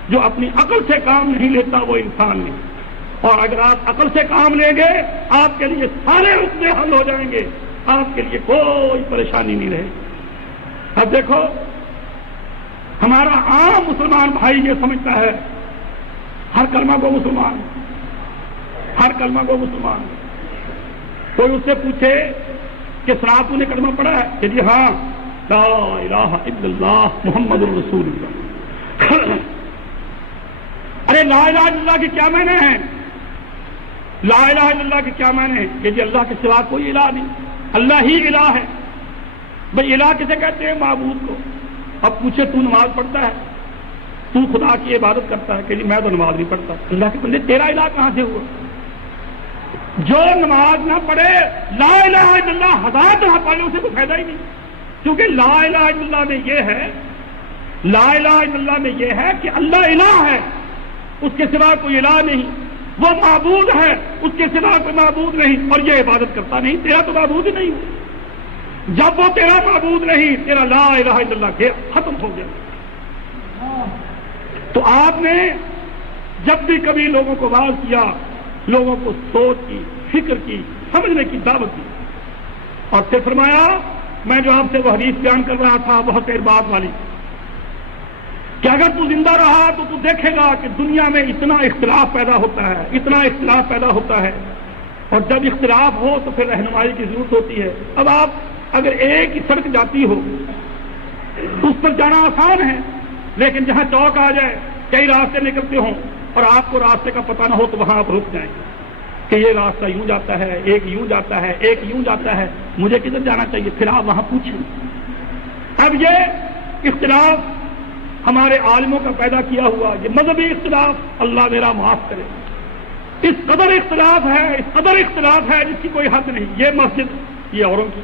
جو اپنی عقل سے کام نہیں لیتا وہ انسان نہیں۔ اور اگر آپ عقل سے کام لیں گے، آپ کے لیے سارے مسئلے حل ہو جائیں گے، آپ کے لیے کوئی پریشانی نہیں رہے گی۔ اب دیکھو، ہمارا عام مسلمان بھائی یہ سمجھتا ہے ہر کلمہ کو مسلمان، ہر کلمہ کو مسلمان۔ کوئی اس سے پوچھے کہ سناب تو نے کلمہ پڑھا ہے کہ جی ہاں، لا الہ الا اللہ محمد رسول اللہ۔ ارے لا الہ الا اللہ کے کیا معنی ہیں؟ لا الہ الا اللہ کے کیا معنی ہیں؟ کہ جی اللہ کے سوا کوئی الہ نہیں، اللہ ہی الہ ہے۔ بھئی الہ کسے کہتے ہیں؟ معبود کو۔ اب پوچھے تو نماز پڑھتا ہے، تو خدا کی عبادت کرتا ہے کہ جی میں تو نماز نہیں پڑھتا۔ اللہ کے بندے تیرا الہ کہاں سے ہوا؟ جو نماز نہ پڑھے لا الہ الا اللہ 1000 دفعہ پڑھے اسے کوئی فائدہ ہی نہیں، کیونکہ لا الہ الا اللہ میں یہ ہے، لا الہ الا اللہ میں یہ ہے کہ اللہ الہ ہے، اس کے سوا کوئی الہ نہیں، وہ معبود ہے، اس کے سوا کوئی معبود نہیں، اور یہ عبادت کرتا نہیں، تیرا تو معبود ہی نہیں ہو۔ جب وہ تیرا معبود نہیں، تیرا لا الہ الا اللہ گیا، ختم ہو گیا۔ تو آپ نے جب بھی کبھی لوگوں کو واعظ کیا، لوگوں کو سوچ کی، فکر کی، سمجھنے کی دعوت دی، اور پھر فرمایا، میں جو آپ سے وہ حدیث بیان کر رہا تھا بہت دیر بعد والی، کہ اگر تو زندہ رہا تو تو دیکھے گا کہ دنیا میں اتنا اختلاف پیدا ہوتا ہے، اتنا اختلاف پیدا ہوتا ہے، اور جب اختلاف ہو تو پھر رہنمائی کی ضرورت ہوتی ہے۔ اب آپ اگر ایک ہی سڑک جاتی ہو، اس پر جانا آسان ہے، لیکن جہاں چوک آ جائے، کئی راستے نکلتے ہوں اور آپ کو راستے کا پتہ نہ ہو تو وہاں آپ رک جائیں گے کہ یہ راستہ یوں جاتا ہے، ایک یوں جاتا ہے، ایک یوں جاتا ہے، مجھے کدھر جانا چاہیے؟ پھر آپ وہاں پوچھیں۔ اب یہ اختلاف ہمارے عالموں کا پیدا کیا ہوا، یہ مذہبی اختلاف، اللہ میرا معاف کرے، اس قدر اختلاف ہے، اس قدر اختلاف ہے جس کی کوئی حد نہیں۔ یہ مسجد یہ اوروں کی،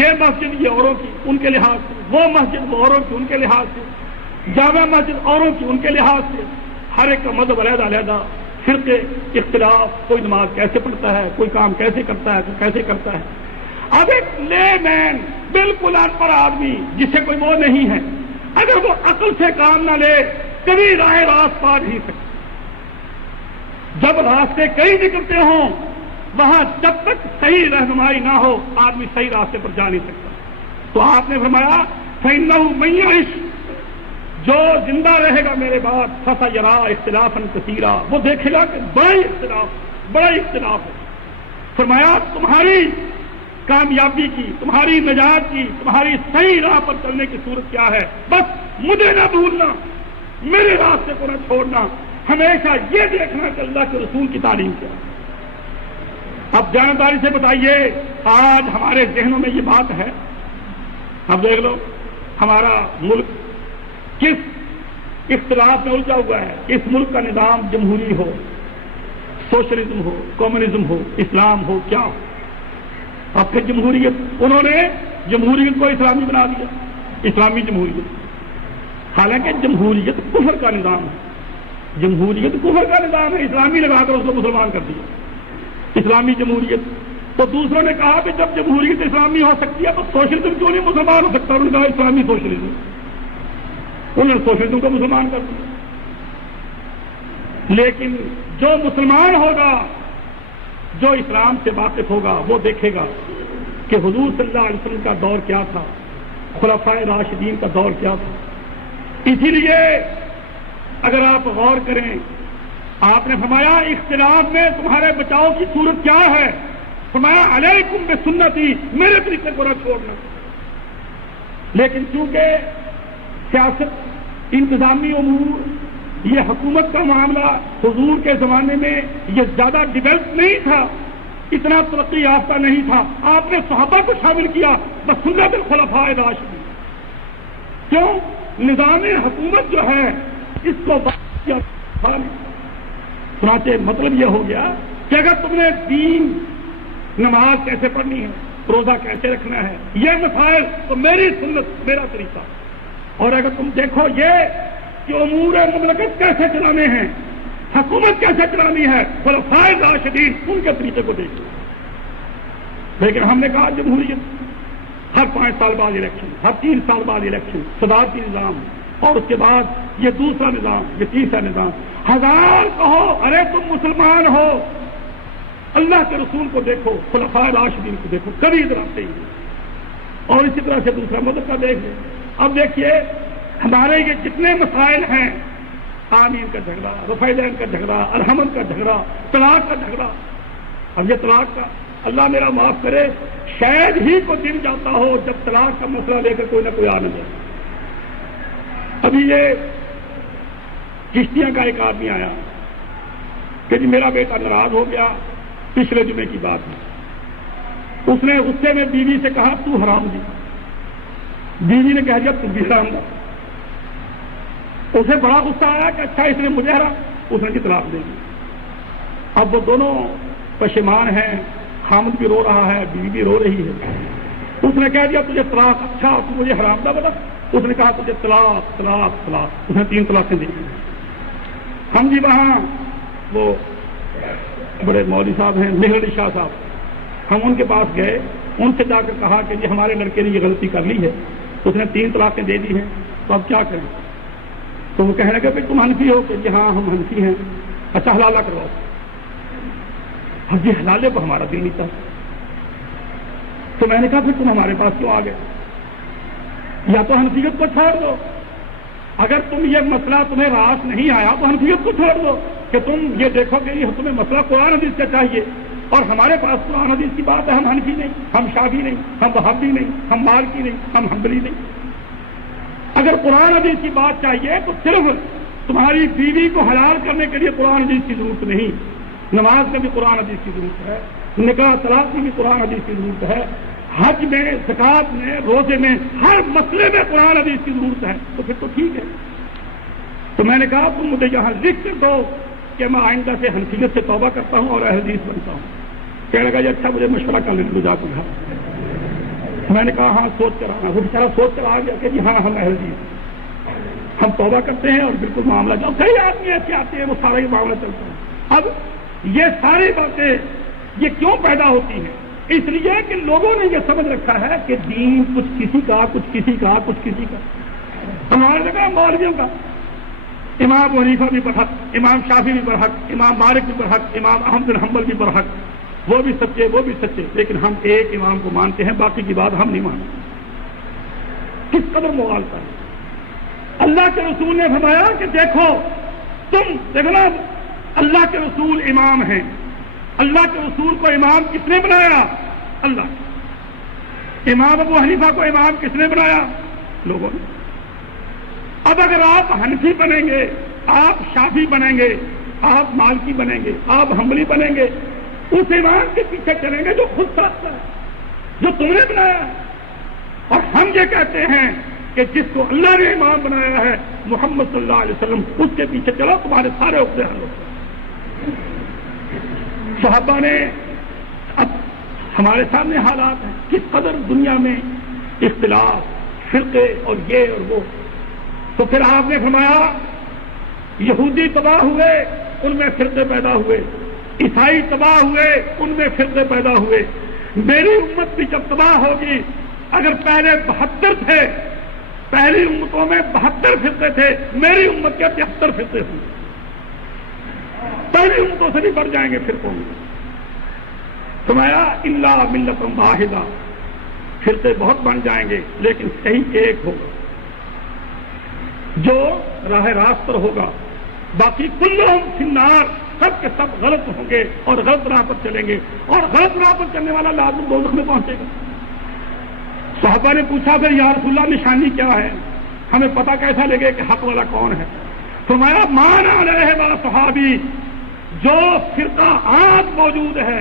یہ مسجد یہ اوروں کی ان کے لحاظ سے، وہ مسجد وہ اوروں کی ان کے لحاظ سے، جامع مسجد اوروں کی ان کے لحاظ سے، ہر ایک کا مذہب علیحدہ علیحدہ، فرقے، اختلاف، کوئی نماز کیسے پڑھتا ہے، کوئی کام کیسے کرتا ہے، کوئی کیسے کرتا ہے۔ اب ایک لے مین، بالکل ان پڑھ آدمی جسے کوئی وہ نہیں ہے، اگر وہ عقل سے کام نہ لے کبھی راہ راست پا نہیں سکتا۔ جب راستے کئی نکلتے ہوں، وہاں جب تک صحیح رہنمائی نہ ہو آدمی صحیح راستے پر جا نہیں سکتا۔ تو آپ نے فرمایا فَإِنَّهُ مَن يَعِشْ، جو زندہ رہے گا میرے بعد، فَسَيَرَىٰ اخْتِلَافًا كَثِيرًا، وہ دیکھے گا کہ بڑا اختلاف ہے۔ فرمایا تمہاری کامیابی کی، تمہاری نجات کی، تمہاری صحیح راہ پر چلنے کی صورت کیا ہے؟ بس مجھے نہ بھولنا، میرے راستے کو نہ چھوڑنا، ہمیشہ یہ دیکھنا کہ اللہ کے رسول کی تعلیم کیا ہے۔ اب جانبداری سے بتائیے، آج ہمارے ذہنوں میں یہ بات ہے؟ اب دیکھ لو، ہمارا ملک کس اختلاف میں الجھا ہوا ہے. اس ملک کا نظام جمہوری ہو, سوشلزم ہو, کمیونزم ہو, اسلام ہو, کیا ہو. اب پھر جمہوریت, انہوں نے جمہوریت کو اسلامی بنا دیا, اسلامی جمہوریت. حالانکہ جمہوریت کفر کا نظام ہے, جمہوریت کفر کا نظام ہے. اسلامی لگا کر اس کو مسلمان کر دیا, اسلامی جمہوریت. تو دوسروں نے کہا کہ جب جمہوریت اسلامی ہو سکتی ہے تو سوشلزم کیوں نہیں مسلمان ہو سکتا. انہوں نے کہا اسلامی سوشلزم, انہوں نے سوشلزم کو مسلمان کر دیا. لیکن جو مسلمان ہوگا, جو اسلام سے واقف ہوگا, وہ دیکھے گا کہ حضور صلی اللہ علیہ وسلم کا دور کیا تھا, خلفائے راشدین کا دور کیا تھا. اسی لیے اگر آپ غور کریں, آپ نے فرمایا اختلاف میں تمہارے بچاؤ کی صورت کیا ہے. فرمایا علیکم بسنتی, میرے طریقے کو نہ چھوڑنا. لیکن چونکہ سیاست, انتظامی امور, یہ حکومت کا معاملہ حضور کے زمانے میں یہ زیادہ ڈیولپ نہیں تھا, اتنا ترقی یافتہ نہیں تھا. آپ نے صحابہ کو شامل کیا بس سنت الخلفاء راشدین. کیوں؟ نظام حکومت جو ہے اس کو سناتے. مطلب یہ ہو گیا کہ اگر تم نے دین, نماز کیسے پڑھنی ہے, روزہ کیسے رکھنا ہے, یہ مسائل, تو میری سنت, میرا طریقہ. اور اگر تم دیکھو یہ کہ امور مملکت کیسے چلانے ہیں, حکومت کیسے چلانی ہے, خلفائے راشدین ان کے طریقے کو دیکھو. لیکن ہم نے کہا جمہوریت, ہر 5 سال بعد الیکشن, ہر 3 سال بعد الیکشن, صدارتی نظام, اور اس کے بعد یہ دوسرا نظام, یہ تیسرا نظام. ہزار کہو, ارے تم مسلمان ہو, اللہ کے رسول کو دیکھو, خلفائے راشدین کو دیکھو, کبھی ادھر آتے ہی. اور اسی طرح سے دوسرا مذہب کا دیکھ لیں. اب دیکھیے ہمارے یہ جتنے مسائل ہیں, آمین کا جھگڑا, رفیدین کا جھگڑا, الحمد کا جھگڑا, طلاق کا جھگڑا. اب یہ طلاق کا, اللہ میرا معاف کرے, شاید ہی کو دن جاتا ہو جب طلاق کا مسئلہ لے کر کوئی نہ کوئی آ نہ جائے. ابھی یہ چشتیاں کا ایک آدمی آیا کہ جی میرا بیٹا ناراض ہو گیا, پچھلے جمعے کی بات ہے. اس نے غصے میں بیوی سے کہا تو حرام دی. بیوی نے کہہ دیا تم بھی حرام دا. اسے بڑا غصہ آیا کہ اچھا اس نے مجھے حرام, اس نے طلاق دے دی. اب وہ دونوں پشیمان ہیں, خامد بھی رو رہا ہے, بیوی بھی رو رہی ہے. اس نے کہہ دیا تجھے طلاق, اچھا تو مجھے حرام دا بتا. اس نے کہا تجھے طلاق طلاق طلاق. اس نے 3 طلاقیں دی. ہم جی وہاں وہ بڑے مولوی صاحب ہیں, مہر علی شاہ صاحب, ہم ان کے پاس گئے, ان سے جا کر کہا کہ جی ہمارے لڑکے نے یہ غلطی کر لی ہے, اس نے 3 طلاقیں دے دی ہیں, تو اب کیا کریں. تو وہ کہنے لگے کہ تم حنفی ہو, کہ جی ہاں ہم حنفی ہیں. اچھا حلالہ کرواؤ. اب جی حلالے کو ہمارا دل نہیں تھا. تو میں نے کہا پھر تم ہمارے پاس کیوں آ گئے, یا تو حنفیت کو چھوڑ دو. اگر تم یہ مسئلہ تمہیں راس نہیں آیا تو حنفیت کو چھوڑ دو, کہ تم یہ دیکھو کہ یہ تمہیں مسئلہ قرآن حدیث کا چاہیے, اور ہمارے پاس قرآن حدیث کی بات ہے. ہم حنفی نہیں, ہم شافعی نہیں, ہم وہابی نہیں, ہم مالکی نہیں, ہم حنبلی نہیں. اگر قرآن حدیث کی بات چاہیے تو صرف تمہاری بیوی کو حلال کرنے کے لیے قرآن حدیث کی ضرورت نہیں, نماز میں بھی قرآن حدیث کی ضرورت ہے, نکاح طلاق میں بھی قرآن حدیث کی ضرورت ہے, حج میں, زکات میں, روزے میں, ہر مسئلے میں قرآن حدیث کی ضرورت ہے. تو پھر تو ٹھیک ہے. تو میں نے کہا تم مجھے یہاں لکھ کر دو کہ میں آئندہ سے حنفیت سے توبہ کرتا ہوں اور اہل حدیث بنتا ہوں. کہنے لگا یہ اچھا مجھے مشورہ کر لینے جا کر. میں نے کہا ہاں سوچ کر آنا. وہ بیچارہ سوچ کر آ گیا کہ جی ہاں ہم اہل حدیث, ہم توبہ کرتے ہیں, اور بالکل معاملہ جو کئی آدمی ایسے آتے ہیں وہ سارا ہی معاملہ چلتا ہے. اب یہ ساری باتیں یہ کیوں پیدا ہوتی ہیں؟ اس لیے کہ لوگوں نے یہ سمجھ رکھا ہے کہ دین کچھ کسی کا, کچھ کسی کا, کچھ کسی کا. ہمارے جگہ مولویوں کا, امام حنیفہ بھی برحق, امام شافعی بھی برحق, امام مالک بھی برحق, امام احمد بن حنبل بھی برحق, وہ بھی سچے, وہ بھی سچے. لیکن ہم ایک امام کو مانتے ہیں, باقی کی بات ہم نہیں مانتے. کس قدر مغالطہ ہے. اللہ کے رسول نے فرمایا کہ دیکھو تم دیکھو نا, اللہ کے رسول امام ہیں. اللہ کے رسول کو امام کس نے بنایا؟ اللہ. امام ابو حنیفہ کو امام کس نے بنایا؟ لوگوں نے. اب اگر آپ حنفی بنیں گے, آپ شافعی بنیں گے, آپ مالکی بنیں گے, آپ حنبلی بنیں گے, اس امام کے پیچھے چلیں گے جو خود ساتھ ہے, جو تم نے بنایا. اور ہم یہ کہتے ہیں کہ جس کو اللہ نے امام بنایا ہے محمد صلی اللہ علیہ وسلم، اس کے پیچھے چلو، تمہارے سارے عقدے حل ہو۔ صحابہ نے، اب ہمارے سامنے حالات ہیں کس قدر دنیا میں اختلاف، فرقے اور یہ اور وہ، تو پھر آپ نے فرمایا یہودی تباہ ہوئے، ان میں فرقے پیدا ہوئے، عیسائی تباہ ہوئے، ان میں فرقے پیدا ہوئے، میری امت بھی جب تباہ ہوگی، اگر پہلے 72 تھے، پہلی امتوں میں 72 فرقے تھے، میری امت کے 73 فرقے ہوں گے، پہلی امتوں سے بھی بڑھ جائیں گے فرقوں میں۔ فرمایا الا ملۃ واحدہ، فرقے بہت بن جائیں گے لیکن صحیح ایک ہوگا جو راہ راست پر ہوگا، باقی کلہم فی النار، سب کے سب غلط ہوں گے اور غلط راہ پر چلیں گے، اور غلط راہ پر چلنے والا لازم دوزخ میں پہنچے گا۔ صحابہ نے پوچھا پھر یا رسول اللہ نشانی کیا ہے، ہمیں پتہ کیسا لگے کہ حق والا کون ہے؟ فرمایا مان علیہ و صحابی، جو فرقہ آج موجود ہے،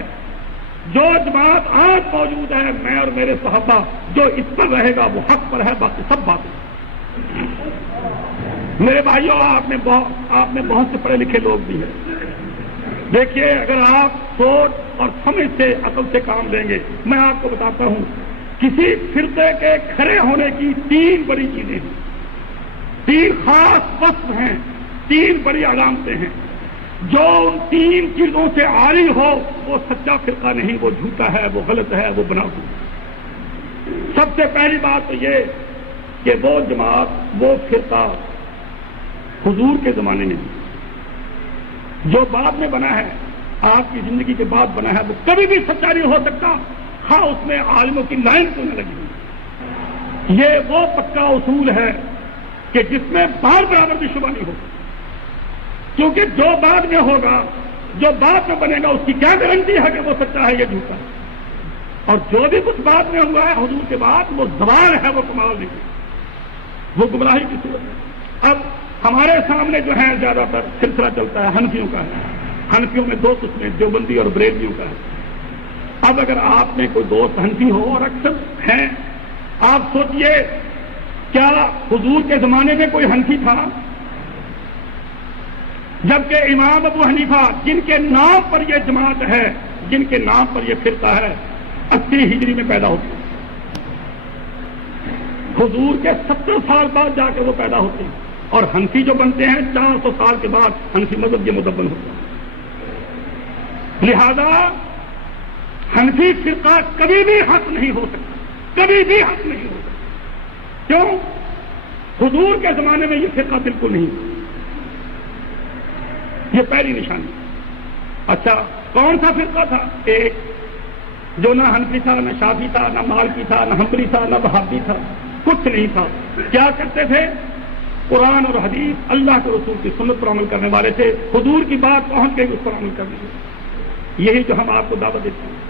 جو جماعت آج موجود ہے، میں اور میرے صحابہ جو اس پر رہے گا وہ حق پر ہے، باقی سب باتیں۔ میرے بھائیوں، آپ میں بہت سے پڑھے لکھے لوگ بھی ہیں، دیکھیے اگر آپ سوچ اور سمجھ سے، عقل سے کام لیں گے، میں آپ کو بتاتا ہوں کسی فرقے کے کھڑے ہونے کی 3 بڑی چیزیں ہیں، 3 خاص وصف ہیں، 3 بڑی علامتیں ہیں۔ جو ان 3 چیزوں سے عاری ہو وہ سچا فرقہ نہیں، وہ جھوٹا ہے، وہ غلط ہے، وہ بناوٹی ہے۔ سب سے پہلی بات تو یہ کہ وہ جماعت، وہ فرقہ حضور کے زمانے میں جو بعد میں بنا ہے، آپ کی زندگی کے بعد بنا ہے، وہ کبھی بھی سچا نہیں ہو سکتا، ہاں اس میں عالموں کی لائن کیوں نہ لگی ہوئی۔ یہ وہ پکا اصول ہے کہ جس میں بار برابر بھی شبہ نہیں ہوگا، کیونکہ جو بعد میں ہوگا، جو بعد میں بنے گا، اس کی کیا گارنٹی ہے کہ وہ سچا ہے یا جھوٹا ہے؟ اور جو بھی کچھ بعد میں ہوا ہے حضور کے بعد، وہ زوال ہے، وہ کمال نہیں ہے، وہ گمراہی کی صورت ہے۔ اب ہمارے سامنے جو ہے زیادہ تر سلسلہ چلتا ہے حنفیوں کا ہے، حنفیوں میں 2 قسمیں، دیوبندی اور بریلویوں کا ہے۔ اب اگر آپ میں کوئی دوست حنفی ہو، اور اکثر ہیں، آپ سوچئے کیا حضور کے زمانے میں کوئی حنفی تھا؟ جبکہ امام ابو حنیفہ جن کے نام پر یہ جماعت ہے، جن کے نام پر یہ فرقہ ہے، 80 ہجری میں پیدا ہوتے ہیں، حضور کے 70 سال بعد جا کے وہ پیدا ہوتے ہیں، اور حنفی جو بنتے ہیں 400 سال کے بعد حنفی مذہب یہ مدون ہوتا ہے۔ لہذا حنفی فرقہ کبھی بھی حق نہیں ہو سکتا، کبھی بھی حق نہیں ہو سکتا۔ کیوں؟ حضور کے زمانے میں یہ فرقہ بالکل نہیں، یہ پہلی نشانی۔ اچھا کون سا فرقہ تھا؟ ایک جو نہ حنفی تھا، نہ شافعی تھا، نہ مالکی تھا، نہ حنبلی تھا، نہ وہابی تھا، کچھ نہیں تھا۔ کیا کرتے تھے؟ قرآن اور حدیث، اللہ کے رسول کی سنت پر عمل کرنے والے تھے، حضور کی بات پہنچ گئی اس پر عمل کرنے کے۔ یہی جو ہم آپ کو دعوت دیتے ہیں۔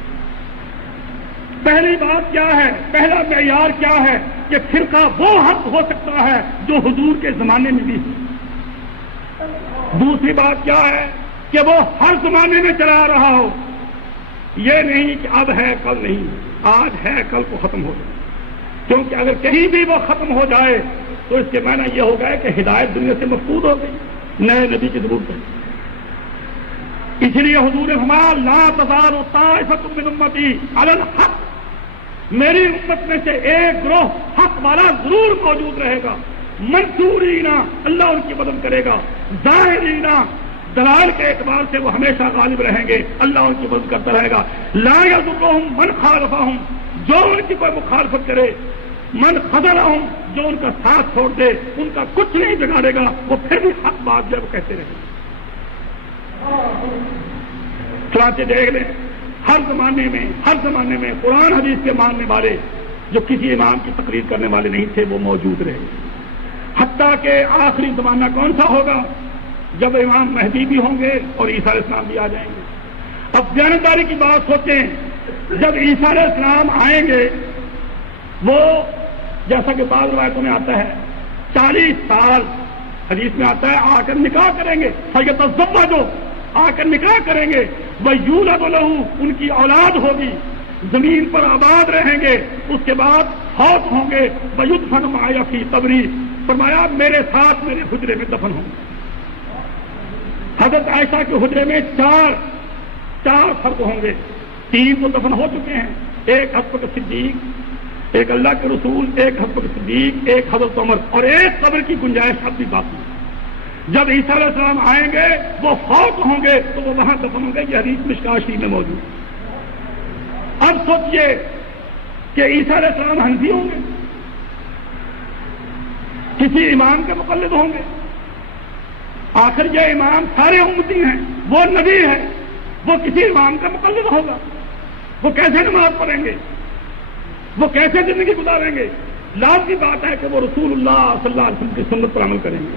پہلی بات کیا ہے؟ پہلا معیار کیا ہے کہ فرقہ وہ حق ہو سکتا ہے جو حضور کے زمانے میں بھی۔ دوسری بات کیا ہے کہ وہ ہر زمانے میں چلا رہا ہو، یہ نہیں کہ اب ہے کل نہیں، آج ہے کل کو ختم ہو جائے، کیونکہ اگر کہیں بھی وہ ختم ہو جائے تو اس کے معنی یہ ہو گیا کہ ہدایت دنیا سے مفقود ہو گئی، نئے نبی کی ضرورت ہے۔ اس لیے حضور نے فرمایا لا تزال طائفۃ من امتی علی الحق، میری امت میں سے ایک گروہ حق والا ضرور موجود رہے گا، منصورینا، اللہ ان کی مدد کرے گا، ظاہرینا، دلال کے اعتبار سے وہ ہمیشہ غالب رہیں گے، اللہ ان کی مدد کرتا رہے گا، لا یضرهم من خالفهم، جو ان کی کوئی مخالفت کرے، من خذلهم، جو ان کا ساتھ چھوڑ دے، ان کا کچھ نہیں بگاڑے گا، وہ پھر بھی حق بات جو ہے وہ کہتے رہیں گے۔ چنانچہ دیکھ لیں ہر زمانے میں قرآن حدیث کے ماننے والے جو کسی امام کی تقریر کرنے والے نہیں تھے وہ موجود رہے، حتیٰ کہ آخری زمانہ کون سا ہوگا؟ جب امام مہدی بھی ہوں گے اور عیسیٰ علیہ السلام بھی آ جائیں گے۔ اب دیانتداری کی بات سوچیں، جب عیسیٰ علیہ السلام آئیں گے، وہ جیسا کہ بعض روایتوں میں آتا ہے 40 سال، حدیث میں آتا ہے آ کر نکاح کریں گے، فیتزوجوا، آ کر نکاح کریں گے، وَیُولَدُ لَهُ، ان کی اولاد ہوگی، زمین پر آباد رہیں گے، اس کے بعد فوت ہوں گے وَيُدْفَنُ مَعَيَ فِي قَبْرِي، فرمایا میرے ساتھ میرے حجرے میں دفن ہوں گے۔ حضرت عائشہ کے حجرے میں چار فرد ہوں گے، 3 تو دفن ہو چکے ہیں، ایک حضرت بکر صدیق، ایک اللہ کے رسول، ایک حضرت بکر صدیق، ایک حضرت عمر، اور ایک قبر کی گنجائش اب بھی باقی ہے۔ جب عیسیٰ علیہ السلام آئیں گے وہ فوت ہوں گے تو وہ وہاں دفن ہوں گے، یہ حدیث مشکاۃ شریف میں موجود ہے۔ اب سوچئے کہ عیسیٰ علیہ السلام حنفی ہوں گے، کسی امام کے مقلد ہوں گے؟ آخر یہ امام سارے امتی ہیں، وہ نبی ہے، وہ کسی امام کا مقلد ہوگا؟ وہ کیسے نماز پڑھیں گے؟ وہ کیسے زندگی گزاریں گے؟ لازمی بات ہے کہ وہ رسول اللہ صلی اللہ علیہ وسلم کی سنت پر عمل کریں گے۔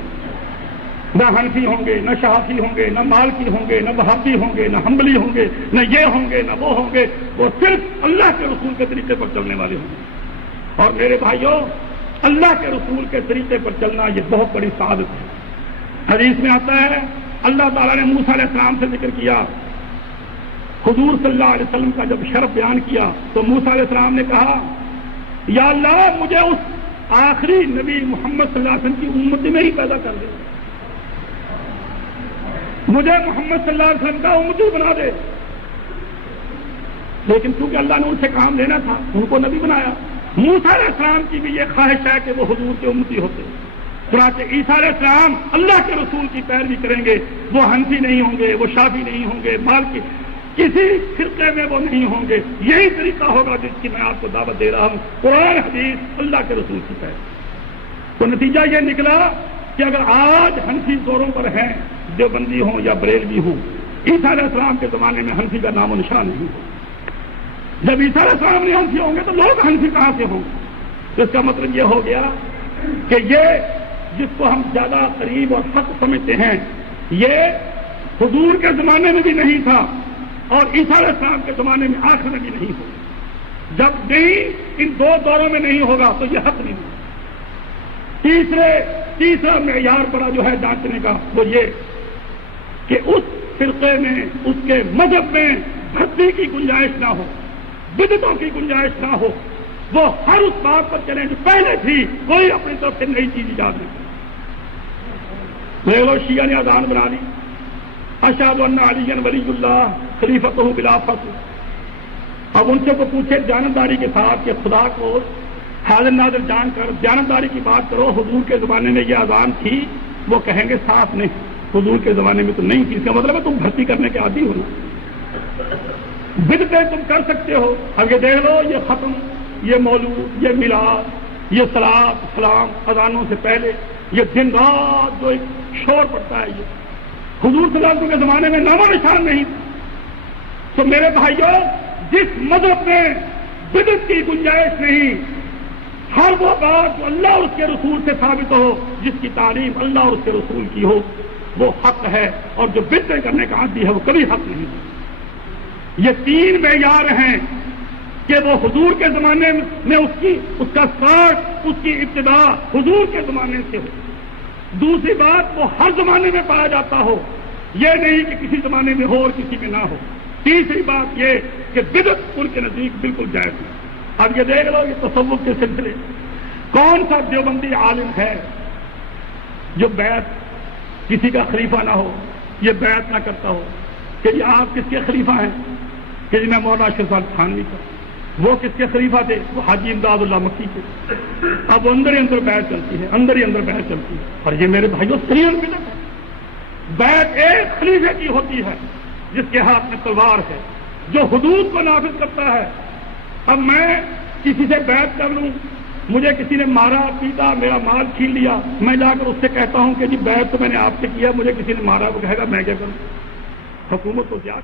نہ حنفی ہوں گے، نہ شافعی ہوں گے، نہ مالکی ہوں گے، نہ وہابی ہوں گے، نہ حنبلی ہوں گے، نہ یہ ہوں گے، نہ وہ ہوں گے، وہ صرف اللہ کے رسول کے طریقے پر چلنے والے ہوں گے۔ اور میرے بھائیوں، اللہ کے رسول کے طریقے پر چلنا یہ بہت بڑی سعادت ہے۔ حدیث میں آتا ہے اللہ تعالیٰ نے موسیٰ علیہ السلام سے ذکر کیا، حضور صلی اللہ علیہ وسلم کا جب شرف بیان کیا تو موسیٰ علیہ السلام نے کہا یا اللہ مجھے اس آخری نبی محمد صلی اللہ علیہ وسلم کی امتی میں ہی پیدا کر دے، مجھے محمد صلی اللہ علیہ وسلم کا امتی بنا دے۔ لیکن چونکہ اللہ نے ان سے کام لینا تھا ان کو نبی بنایا۔ موسیٰ علیہ السلام کی بھی یہ خواہش ہے کہ وہ حضور کے امتی ہوتے، چنانچہ عیسیٰ علیہ السلام اللہ کے رسول کی پیروی کریں گے، وہ حنفی نہیں ہوں گے، وہ شافعی نہیں ہوں گے، مالکی کسی فرقے میں وہ نہیں ہوں گے۔ یہی طریقہ ہوگا جس کی میں آپ کو دعوت دے رہا ہوں، قرآن حدیث اللہ کے رسول کی پیروی۔ تو نتیجہ یہ نکلا کہ اگر آج حنفی زوروں پر ہیں، دیوبندی ہوں یا بریلوی ہوں، عیسیٰ علیہ السلام کے زمانے میں حنفی کا نام و نشان نہیں ہو۔ جب عیسیٰ علیہ السلام نہیں حنفی ہوں گے تو لوگ حنفی کہاں سے ہوں گے؟ تو اس کا مطلب یہ ہو گیا کہ یہ جس کو ہم زیادہ قریب اور حق سمجھتے ہیں یہ حضور کے زمانے میں بھی نہیں تھا اور عیسیٰ علیہ السلام کے زمانے میں آخر میں بھی نہیں ہوگا۔ جب نہیں ان دو دوروں میں نہیں ہوگا تو یہ حق نہیں ہوگا۔ تیسرا معیار بڑا جو ہے جانچنے کا وہ یہ کہ اس فرقے میں اس کے مذہب میں بھٹی کی گنجائش نہ ہو، بدعتوں کی گنجائش نہ ہو، وہ ہر اس بات پر چلیں جو پہلے تھی، کوئی اپنی طرف سے نئی چیز ایجاد نہیں۔ لے لو شیعہ نے اذان بنا لی، اشہد ان علی ولی اللہ خلیفۃہ بلا فصل۔ اب ان سے کو پوچھے جانبداری کے ساتھ کہ خدا کو حاضر ناظر جان کر جانبداری کی بات کرو، حضور کے زمانے میں یہ اذان تھی؟ وہ کہیں گے صاف نہیں، حضور کے زمانے میں تو نہیں تھی۔ اس کا مطلب ہے تم بھرتی کرنے کے عادی ہو نا، بدعتیں تم کر سکتے ہو۔ اب یہ دیکھ لو، یہ ختم، یہ مولود، یہ میلاد، یہ صلاۃ سلام اذانوں سے پہلے، یہ دن رات جو ایک شور پڑتا ہے، یہ حضور صلی اللہ علیہ وسلم کے زمانے میں نام و نشان نہیں۔ تو میرے بھائیوں، جس مذہب میں بدعت کی گنجائش نہیں، ہر وہ بات جو اللہ اور اس کے رسول سے ثابت ہو، جس کی تعلیم اللہ اور اس کے رسول کی ہو، وہ حق ہے، اور جو بدعت کرنے کا عادی ہے وہ کبھی حق نہیں ہے۔ یہ 3 معیار ہیں کہ وہ حضور کے زمانے میں اس کا ساٹھ، اس کی ابتدا حضور کے زمانے سے ہو۔ دوسری بات، وہ ہر زمانے میں پایا جاتا ہو، یہ نہیں کہ کسی زمانے میں ہو اور کسی میں نہ ہو۔ تیسری بات یہ کہ بدعت ان کے نزدیک بالکل جائز ہے۔ اب یہ دیکھ لو، یہ تصوف کے سلسلے کون سا دیوبندی عالم ہے جو بیعت کسی کا خلیفہ نہ ہو، یہ بیعت نہ کرتا ہو کہ یہ آپ کس کے خلیفہ ہیں؟ کہ جی میں مولانا اشرف صاحب تھانوی کا۔ وہ کس کے خلیفہ تھے؟ وہ حاجی امداد اللہ مکی کے۔ اب اندر ہی اندر بیعت چلتی ہے، اندر ہی اندر بیعت چلتی ہے، اور یہ میرے بھائیوں صحیح بدعت ہے۔ بیعت ایک خلیفے کی ہوتی ہے جس کے ہاتھ میں تلوار ہے، جو حدود کو نافذ کرتا ہے۔ اب میں کسی سے بیعت کر لوں، مجھے کسی نے مارا پیٹا، میرا مال چھین لیا، میں جا کر اس سے کہتا ہوں کہ جی بیعت تو میں نے آپ سے کیا، مجھے کسی نے مارا، وہ کہے گا میں کیا کروں؟ حکومت کو کیا